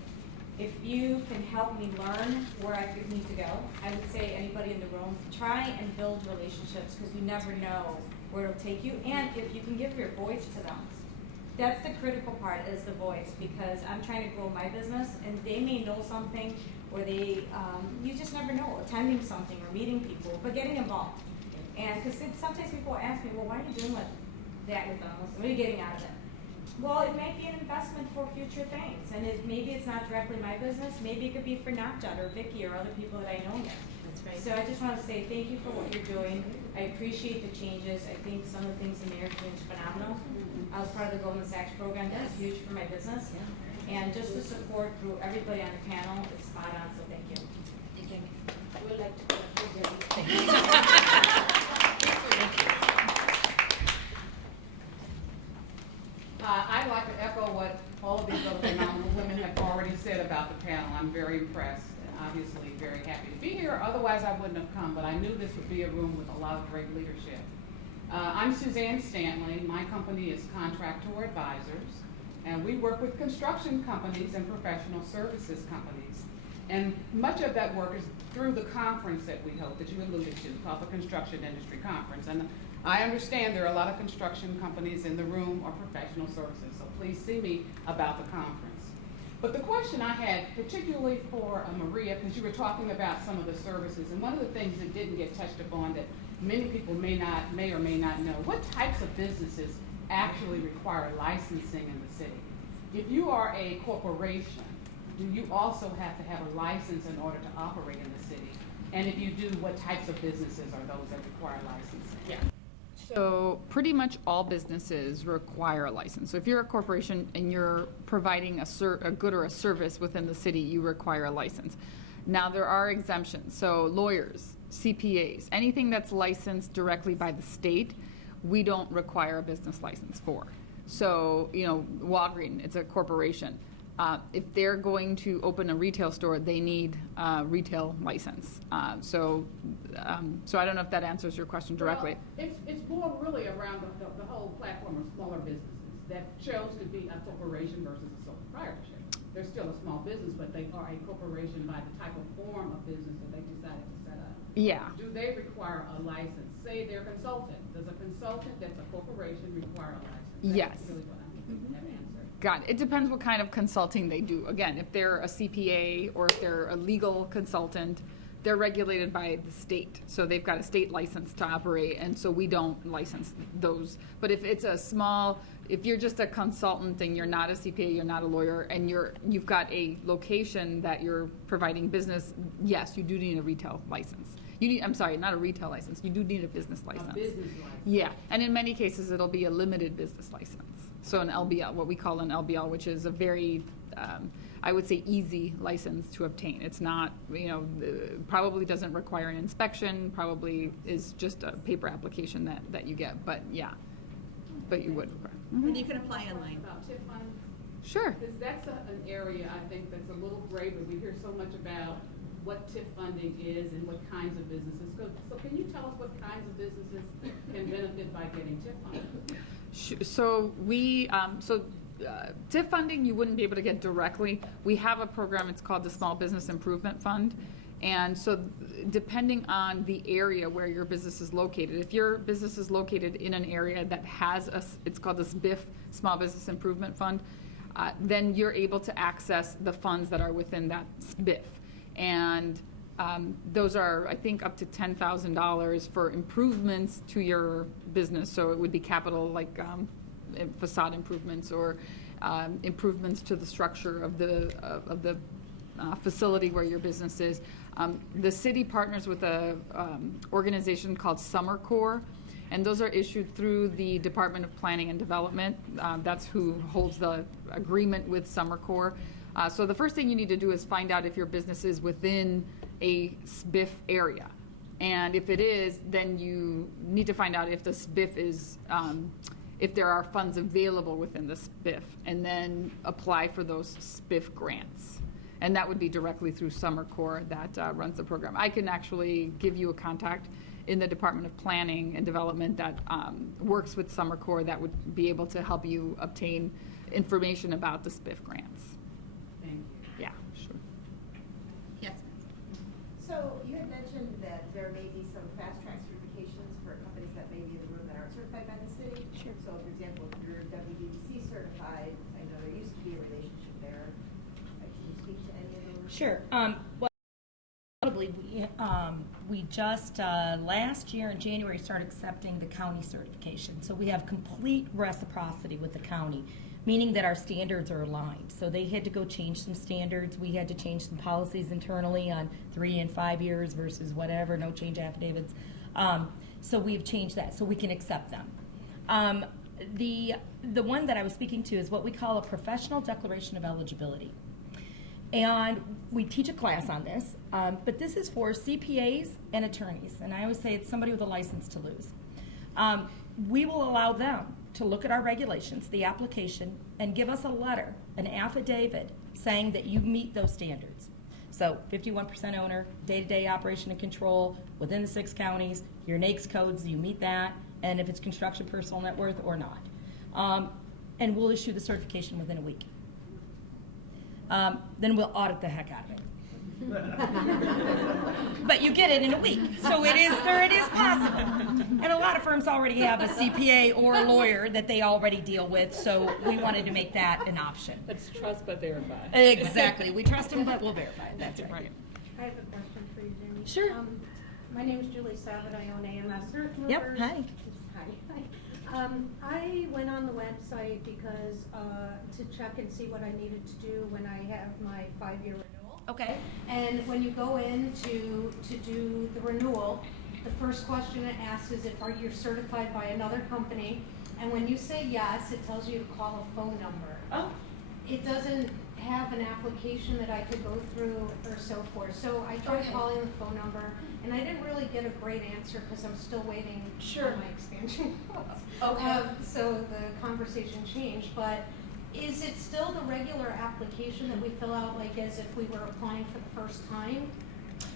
If you can help me learn where I need to go, I would say anybody in the room, try and build relationships because you never know where it'll take you. And if you can give your voice to them, that's the critical part is the voice, because I'm trying to grow my business and they may know something or they, you just never know, attending something or meeting people, but getting involved. And because sometimes people ask me, well, why are you doing that with them? What are you getting out of it? Well, it might be an investment for future things, and maybe it's not directly my business. Maybe it could be for Napjot or Vicky or other people that I know here. That's right. So I just want to say thank you for what you're doing. I appreciate the changes. I think some of the things the mayor's doing is phenomenal. I was part of the Goldman Sachs program. That's huge for my business. And just the support through everybody on the panel is spot on, so thank you. Thank you. I would like to go to I'd like to echo what all of these other phenomenal women have already said about the panel. I'm very impressed and obviously very happy to be here. Otherwise, I wouldn't have come, but I knew this would be a room with a lot of great leadership. I'm Suzanne Stanley. My company is Contractor Advisors, And we work with construction companies and professional services companies. And much of that work is through the conference that we hold, that you alluded to, called the Construction Industry Conference. And I understand there are a lot of construction companies in the room or professional services, so please see me about the conference. But the question I had, particularly for Maria, because you were talking about some of the services, and one of the things that didn't get touched upon that many people may or may not know, what types of businesses actually require licensing in the city? If you are a corporation, do you also have to have a license in order to operate in the city? And if you do, what types of businesses are those that require licensing? Yeah. So pretty much all businesses require a license. So if you're a corporation and you're providing a good or a service within the city, you require a license. Now there are exemptions. So lawyers, CPAs, anything that's licensed directly by the state, we don't require a business license for. So, Walgreens, it's a corporation. If they're going to open a retail store, they need a retail license. So I don't know if that answers your question directly. Well, it's more really around the whole platform of smaller businesses that chose to be a corporation versus a sole proprietorship. They're still a small business, but they are a corporation by the type of form of business that they decided to set up. Yeah. Do they require a license? Say they're a consultant. Does a consultant that's a corporation require a license? Yes. That's really what I'm have answered. Got it. It depends what kind of consulting they do. Again, if they're a CPA or if they're a legal consultant, they're regulated by the state. So they've got a state license to operate, and so we don't license those. But if it's if you're just a consultant and you're not a CPA, you're not a lawyer, and you've got a location that you're providing business, yes, you do need a retail license. Not a retail license. You do need a business license. A business license. Yeah, and in many cases, it'll be a limited business license. So an LBL, what we call an LBL, which is a very, I would say, easy license to obtain. It's not, probably doesn't require an inspection, probably is just a paper application that you get, but yeah, but you would require. And you can apply online. About TIF funds? Sure. Because that's an area I think that's a little gray, but we hear so much about what TIF funding is and what kinds of businesses. So can you tell us what kinds of businesses can benefit by getting TIF funding? So TIF funding you wouldn't be able to get directly. We have a program, it's called the Small Business Improvement Fund. And so depending on the area where your business is located, if your business is located in an area that has it's called the SBIF, Small Business Improvement Fund, then you're able to access the funds that are within that SBIF. And those are, I think, up to $10,000 for improvements to your business. So it would be capital like facade improvements or improvements to the structure of the facility where your business is. The city partners with a organization called Summer Corps, and those are issued through the Department of Planning and Development. That's who holds the agreement with Summer Corps. So the first thing you need to do is find out if your business is within a SBIF area. And if it is, then you need to find out if the SBIF is, if there are funds available within the SBIF, and then apply for those SBIF grants. And that would be directly through Summer Corps that runs the program. I can actually give you a contact in the Department of Planning and Development that works with Summer Corps that would be able to help you obtain information about the SBIF grants. Thank you. Yeah, sure. Yes. So you had mentioned that there may be some fast-track certifications for companies that may be in the room that aren't certified by the city. Sure. So for example, if you're WBEs certified, I know there used to be a relationship there. Can you speak to any of those? Sure. Well, notably, we just last year in January started accepting the county certification. So we have complete reciprocity with the county, meaning that our standards are aligned. So they had to go change some standards. We had to change some policies internally on 3 and 5 years versus whatever, no change affidavits. So we've changed that so we can accept them. The one that I was speaking to is what we call a professional declaration of eligibility. And we teach a class on this, but this is for CPAs and attorneys. And I always say it's somebody with a license to lose. We will allow them to look at our regulations, the application, and give us a letter, an affidavit, saying that you meet those standards. So 51% owner, day-to-day operation and control within the 6 counties, your NAICS codes, you meet that, and if it's construction personal net worth or not. and we'll issue the certification within a week. Then we'll audit the heck out of it. But you get it in a week, so it is possible. And a lot of firms already have a CPA or a lawyer that they already deal with, so we wanted to make that an option. Let's trust but verify. Exactly. We trust them, but we'll verify it. That's right. I have a question for you, Jamie. Sure. My name is Julie Savitt. I own AMS Earth Movers. Yep, hi. Hi. I went on the website because to check and see what I needed to do when I have my 5-year renewal. Okay. And when you go in to do the renewal, the first question it asks is if you certified by another company. And when you say yes, it tells you to call a phone number. Oh. It doesn't have an application that I could go through or so forth. So I tried calling the phone number, and I didn't really get a great answer because I'm still waiting for my expansion. So the conversation changed, but is it still the regular application that we fill out like as if we were applying for the first time?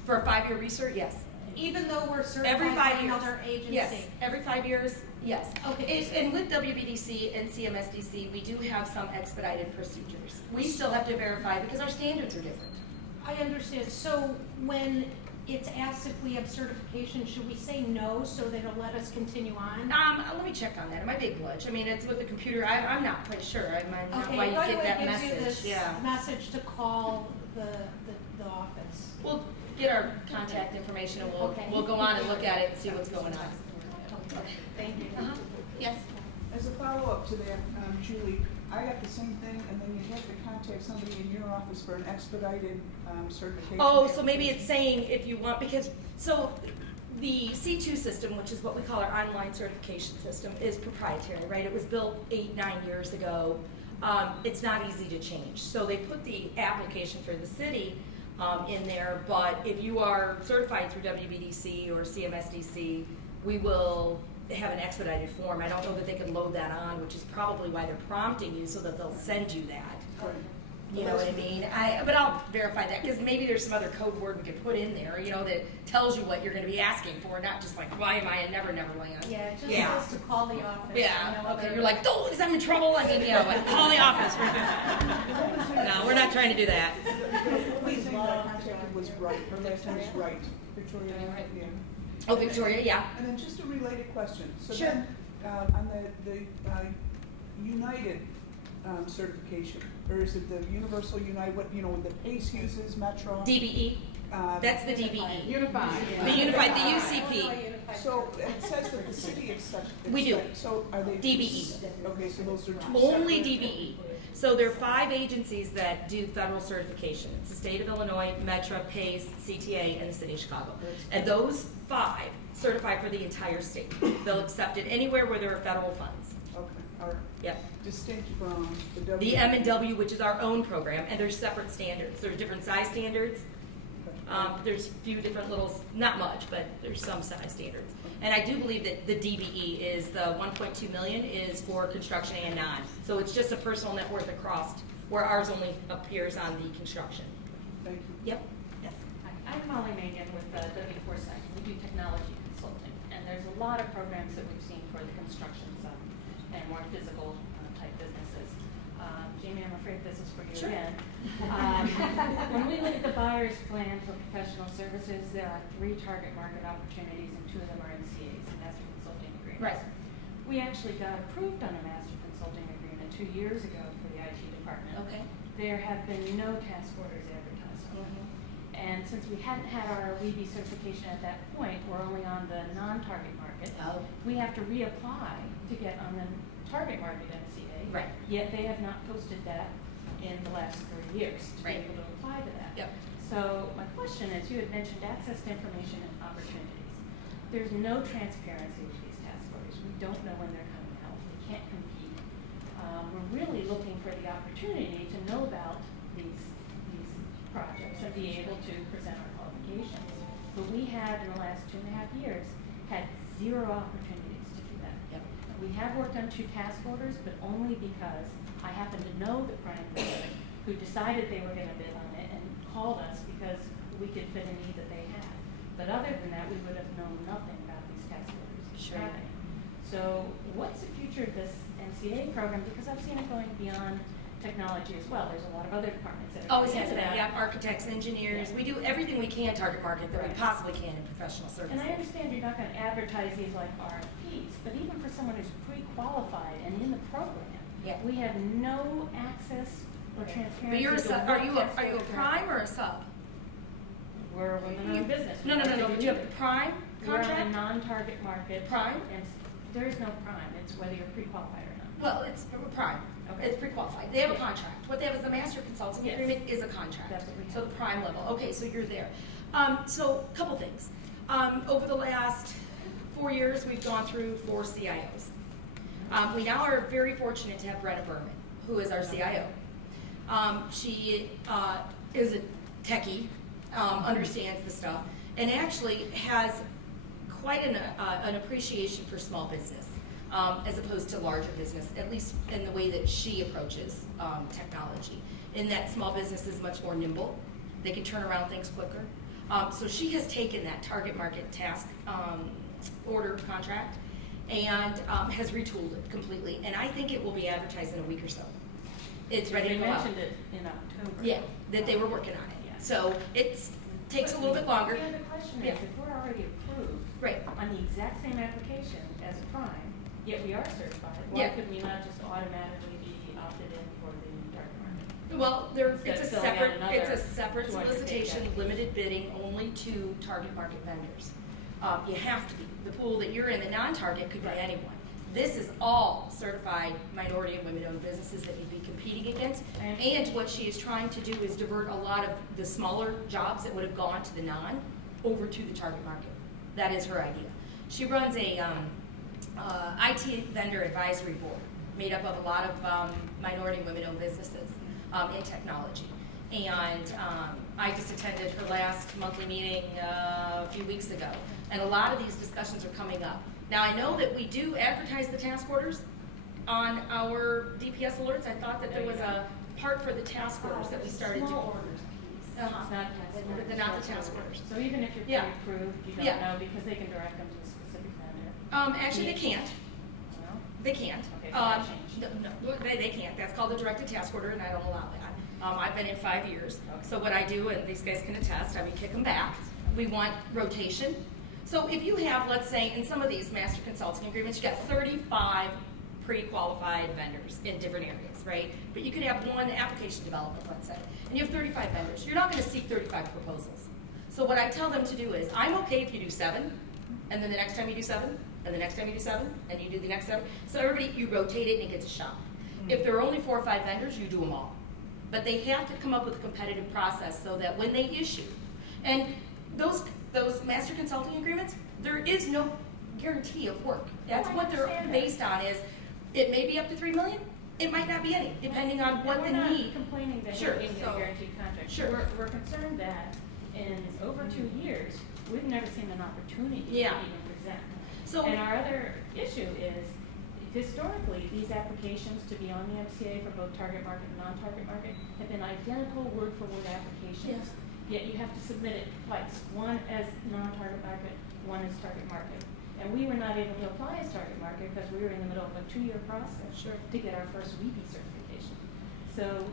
For a 5-year recert, yes. Even though we're certified Every 5 by years. another agency? Yes, every 5 years, yes. Okay. And with WBDC and CMSDC, we do have some expedited procedures. We still have to verify because our standards are different. I understand. So when it's asked if we have certification, should we say no so that it'll let us continue on? Let me check on that. It might be a glitch. I mean, it's with the computer. I'm not quite sure. I'm not why you get that message. It gives you this Yeah. message to call the office. We'll get our contact information and we'll go on and look at it and see what's going on. Thank you. Yes. As a follow-up to that, Julie, I got the same thing, and then you have to contact somebody in your office for an expedited certification. Oh, so maybe it's saying if you want, because, so the C2 system, which is what we call our online certification system, is proprietary, right? It was built 8-9 years ago. It's not easy to change. So they put the application for the city in there, but if you are certified through WBDC or CMSDC, we will have an expedited form. I don't know that they could load that on, which is probably why they're prompting you so that they'll send you that. Right. You know what I mean? But I'll verify that because maybe there's some other code word we could put in there, you know, that tells you what you're going to be asking for, not just like, why am I in Never Land? Yeah, it just says to call the office. Yeah, okay, you're like, oh, I'm in trouble? I mean, yeah, but call the office. No, we're not trying to do that. Please, name that contacted was Wright. Her last name is Wright. Victoria. Yeah. Oh, Victoria, yeah. And then just a related question. So Sure. then, on the United certification, or is it the Universal United? What the PACE uses, Metro? DBE. That's the DBE. Unified. The Unified, the UCP. So it says that the city accepts. We do. So are they DBE. Okay, so those are two Only separate- DBE. So there are 5 agencies that do federal certification. It's the state of Illinois, Metro, PACE, CTA, and the city of Chicago. And those 5 certify for the entire state. They'll accept it anywhere where there are federal funds. Okay, all right. Yep. Distinct from the W. The M&W, which is our own program, and there's separate standards. There's different size standards. There's a few different not much, but there's some size standards. And I do believe that the DBE is the 1.2 million is for construction and non. So it's just a personal net worth across, where ours only appears on the construction. Thank you. Yep. Yes. Hi, I'm Molly Megan with W4SEC. We do technology consulting, and there's a lot of programs that we've seen for the construction side and more physical type businesses. Jamie, I'm afraid this is for you again. When we look at the buyer's plan for professional services, there are 3 target market opportunities, and 2 of them are MCAs, Master Consulting Agreements. Right. We actually got approved on a Master Consulting Agreement 2 years ago for the IT department. Okay. There have been no task orders advertised on it. And since we hadn't had our WBE certification at that point, we're only on the non-target market. Oh. We have to reapply to get on the target market MCA. Right. Yet they have not posted that in the last 30 years to Right. be able to apply to that. Yep. So my question is, you had mentioned access to information and opportunities. There's no transparency with these task orders. We don't know when they're coming out. We can't compete. We're really looking for the opportunity to know about these projects and be able to present our qualifications. But we have, in the last 2.5 years, had 0 opportunities to do that. Yep. We have worked on 2 task orders, but only because I happen to know the prime minister who decided they were going to bid on it and called us because we could fit a need that they had. But other than that, we would have known nothing about these task orders. Sure. happening. So what's the future of this MCA program? Because I've seen it going beyond technology as well. There's a lot of other departments that are Always has into been, that. yeah, architects, engineers, we do everything we can target market that we possibly can in professional services. And I understand you're not going to advertise these like RFPs, but even for someone who's pre-qualified and in the program, we have no access or transparency. But you're a to sub, what are you test a goes prime on. or a sub? We're a women-owned business. No, do you have a prime We're on a contract? non-target market. Prime? And there is no prime. It's whether you're pre-qualified or not. Well, it's prime. Okay. It's pre-qualified. They have a contract. What they have is the master consulting agreement is a contract. That's what we have. So the prime level. Okay, so you're there. So a couple things. Over the last 4 years, we've gone through 4 CIOs. We now are very fortunate to have Brenna Berman, who is our CIO. She is a techie, understands the stuff, and actually has quite an appreciation for small business. As opposed to larger business, at least in the way that she approaches technology. In that small business is much more nimble. They can turn around things quicker. So she has taken that target market task order contract and has retooled it completely. And I think it will be advertised in a week or so. It's ready to go out. They mentioned it in October. Yeah, that they were working on it. Yeah. So it takes a little bit longer. The other question is, if we're already approved on the exact same application as a prime, yet we are certified, why could we not just automatically be opted in for the target market? Well, it's a separate 200K solicitation, check. limited bidding, only to target market vendors. You have to be. The pool that you're in, the non-target, could be anyone. This is all certified minority and women-owned businesses that you'd be competing against. And what she is trying to do is divert a lot of the smaller jobs that would have gone to the non over to the target market. That is her idea. She runs a IT vendor advisory board made up of a lot of minority and women-owned businesses in technology. And I just attended her last monthly meeting a few weeks ago, and a lot of these discussions are coming up. Now, I know that we do advertise the task orders on our DPS alerts. I thought that there was a part for the task orders that we started doing. Small orders. It's not task orders. But not the task orders. So even if you're pre-approved, you don't know because they can direct them to a specific vendor. Actually, they can't. No? They can't. Okay, so that changed. No, they can't. That's called a directed task order, and I don't allow that. I've been in 5 years. So what I do, and these guys can attest, we kick them back. We want rotation. So if you have, let's say, in some of these master consulting agreements, you got 35 pre-qualified vendors in different areas, right? But you could have one application development, let's say, and you have 35 vendors. You're not going to seek 35 proposals. So what I tell them to do is, I'm okay if you do 7, and then the next time you do 7, and the next time you do 7, and you do the next 7. So everybody, you rotate it and it gets a shot. If there are only 4 or 5 vendors, you do them all. But they have to come up with a competitive process so that when they issue, and those master consulting agreements, there is no guarantee of work. That's what they're based on. Is it may be up to $3 million, it might not be any, depending on what the need. We're not complaining that Sure. we're giving a guaranteed contract. Sure. We're concerned that in over 2 years, we've never seen an opportunity to even present. So, and our other issue is, historically, these applications to be on the MCA for both target market and non-target market have been identical word-for-word applications. Yet you have to submit it twice, one as non-target market, one as target market. And we were not able to apply as target market because we were in the middle of a 2-year process to get our first WBE certification. So,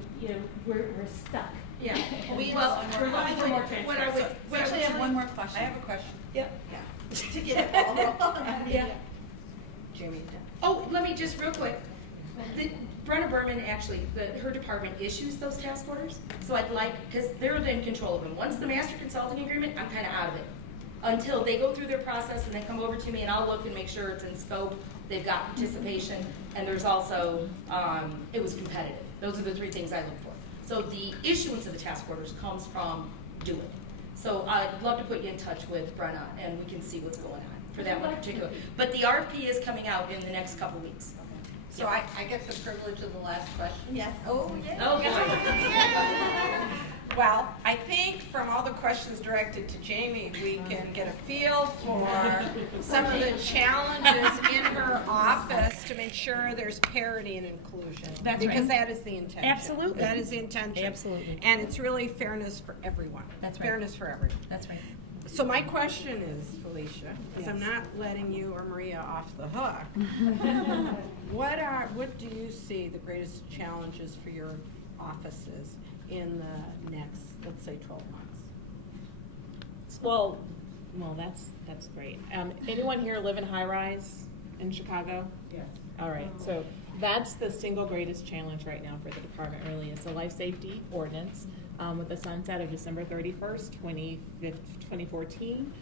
we're stuck. Yeah. We're looking for more transparency. Actually, I have one more question. I have a question. Yep. Yeah. To get it all rolling. Yeah. Jamie. Oh, let me just real quick. Brenna Berman actually, her department issues those task orders. So I'd like, because they're in control of them. Once the master consulting agreement, I'm kind of out of it. Until they go through their process and then come over to me and I'll look and make sure it's in scope, they've got participation, and there's also, it was competitive. Those are the 3 things I look for. So the issuance of the task orders comes from doing. So I'd love to put you in touch with Brenna and we can see what's going on for that one particular. But the RFP is coming out in the next couple weeks. So I get the privilege of the last question? Yes. Oh, yeah. Oh, yeah. Well, I think from all the questions directed to Jamie, we can get a feel for some of the challenges in her office to make sure there's parity and inclusion. That's because right. that is the intention. Absolutely. That is the intention. Absolutely. And it's really fairness for everyone. That's right. Fairness for everyone. That's right. So my question is, Felicia, because I'm not letting you or Maria off the hook. What do you see the greatest challenges for your offices in the next, let's say, 12 months? Well, that's great. Anyone here live in high rise in Chicago? Yes. All right, so that's the single greatest challenge right now for the department, really, is the life safety ordinance with the sunset of December 31st, 2014.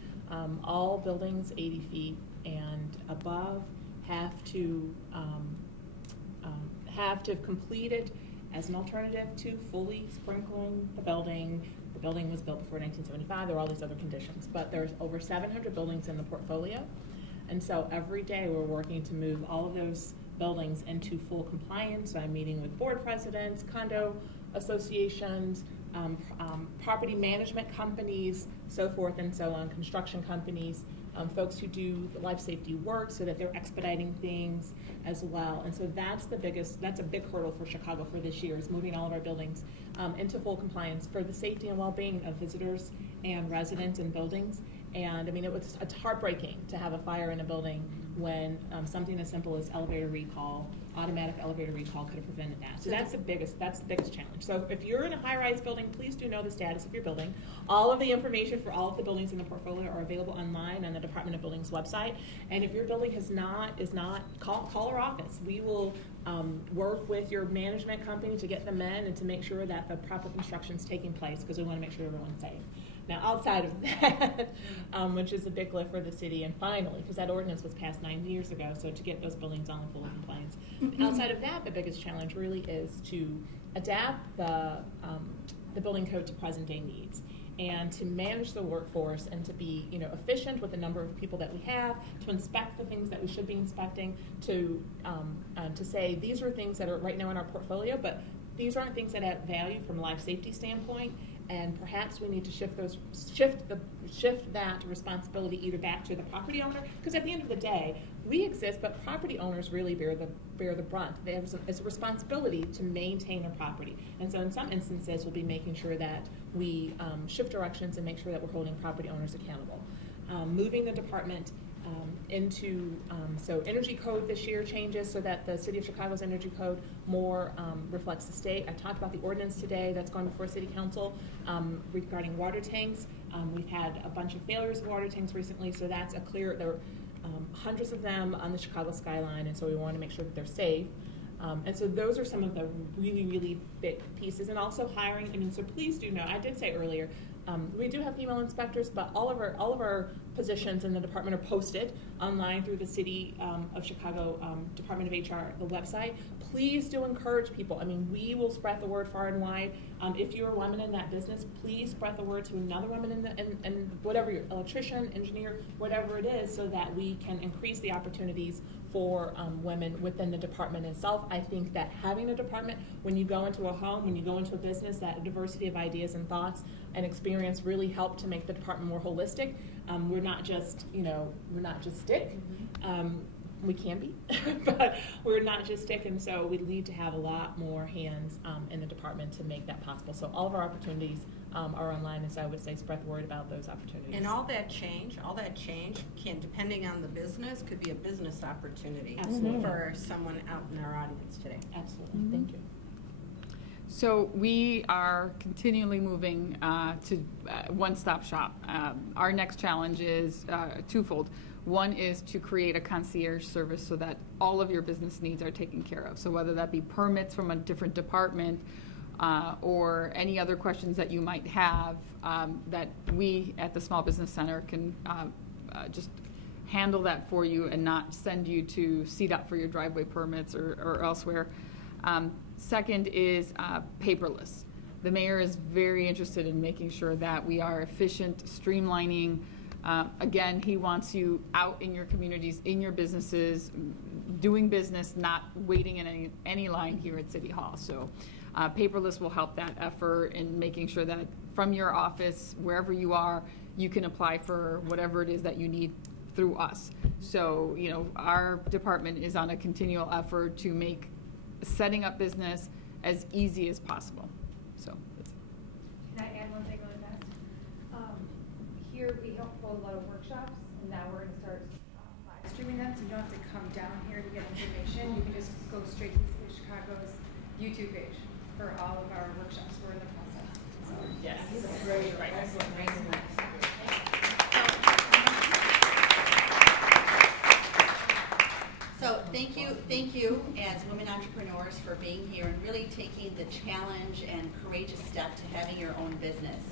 All buildings 80 feet and above have to have completed as an alternative to fully sprinkling the building. The building was built before 1975. There are all these other conditions, but there's over 700 buildings in the portfolio. And so every day we're working to move all of those buildings into full compliance. So I'm meeting with board presidents, condo associations, property management companies, so forth and so on, construction companies, folks who do the life safety work so that they're expediting things as well. And so that's a big hurdle for Chicago for this year, is moving all of our buildings into full compliance for the safety and well-being of visitors and residents in buildings. And I mean, it's heartbreaking to have a fire in a building when something as simple as elevator recall, automatic elevator recall could have prevented that. So that's the biggest challenge. So if you're in a high-rise building, please do know the status of your building. All of the information for all of the buildings in the portfolio are available online on the Department of Buildings website. And if your building is not, call our office. We will work with your management company to get them in and to make sure that the proper construction is taking place, because we want to make sure everyone's safe. Now, outside of that, which is a big lift for the city, and finally, because that ordinance was passed 9 years ago, so to get those buildings on full compliance. Outside of that, the biggest challenge really is to adapt the building code to present-day needs, and to manage the workforce, and to be efficient with the number of people that we have, to inspect the things that we should be inspecting, to say these are things that are right now in our portfolio, but these aren't things that add value from a life safety standpoint. And perhaps we need to shift that responsibility either back to the property owner, because at the end of the day, we exist, but property owners really bear the brunt. It's a responsibility to maintain their property, and so in some instances, we'll be making sure that we shift directions and make sure that we're holding property owners accountable. Moving the department into so energy code this year changes so that the City of Chicago's energy code more reflects the state. I talked about the ordinance today that's going before City Council regarding water tanks. We've had a bunch of failures of water tanks recently, so that's there are hundreds of them on the Chicago skyline, and so we want to make sure that they're safe. And so those are some of the really, really big pieces. And also hiring. I mean, so please do know, I did say earlier, we do have female inspectors, but all of our positions in the department are posted online through the City of Chicago Department of HR, the website. Please do encourage people. I mean, we will spread the word far and wide. If you're a woman in that business, please spread the word to another woman in whatever your electrician, engineer, whatever it is, so that we can increase the opportunities for women within the department itself. I think that having a department, when you go into a home, when you go into a business, that diversity of ideas and thoughts and experience really help to make the department more holistic. We're not just stick. We can be, but we're not just stick, and so we need to have a lot more hands in the department to make that possible. So all of our opportunities are online, and so I would say spread the word about those opportunities. And all that change can, depending on the business, could be a business opportunity. Absolutely. For someone out in our audience today. Absolutely. Thank you. So we are continually moving to one-stop shop. Our next challenge is twofold. One is to create a concierge service so that all of your business needs are taken care of. So whether that be permits from a different department or any other questions that you might have, that we at the Small Business Center can just handle that for you and not send you to CDOT for your driveway permits or elsewhere. Second is paperless. The mayor is very interested in making sure that we are efficient, streamlining. Again, he wants you out in your communities, in your businesses, doing business, not waiting in any line here at City Hall. So paperless will help that effort in making sure that from your office, wherever you are, you can apply for whatever it is that you need through us. So, our department is on a continual effort to make setting up business as easy as possible. So, Can I add one thing really fast? Here we hold a lot of workshops, and now we're gonna start live streaming them, so you don't have to come down here to get information. You can just go straight to the City of Chicago's YouTube page for all of our workshops. We're in the process. So, Yes. Great, Right. excellent, excellent. So thank you as women entrepreneurs for being here and really taking the challenge and courageous step to having your own business.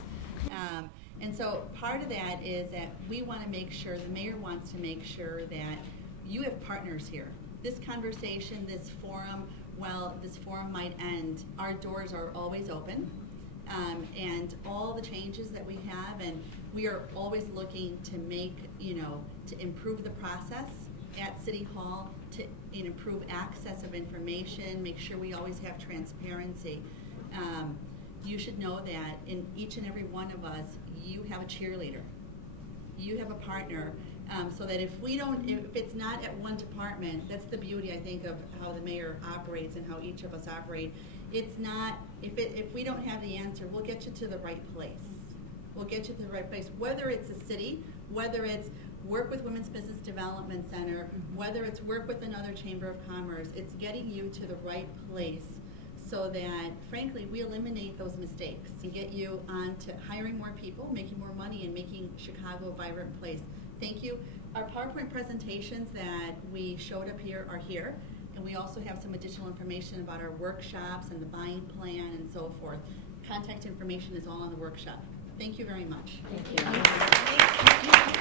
And so part of that is that we want to make sure, the mayor wants to make sure that you have partners here. This conversation, this forum, while this forum might end, our doors are always open. And all the changes that we have, and we are always looking to make, to improve the process at City Hall, to improve access of information, make sure we always have transparency. You should know that in each and every one of us, you have a cheerleader. You have a partner, so that if it's not at one department, that's the beauty, I think, of how the mayor operates and how each of us operate. It's not, if we don't have the answer, we'll get you to the right place. We'll get you to the right place, whether it's a city, whether it's work with Women's Business Development Center, whether it's work with another Chamber of Commerce, it's getting you to the right place so that, frankly, we eliminate those mistakes and get you on to hiring more people, making more money, and making Chicago a vibrant place. Thank you. Our PowerPoint presentations that we showed up here are here, and we also have some additional information about our workshops and the buying plan and so forth. Contact information is all on the workshop. Thank you very much. Thank you.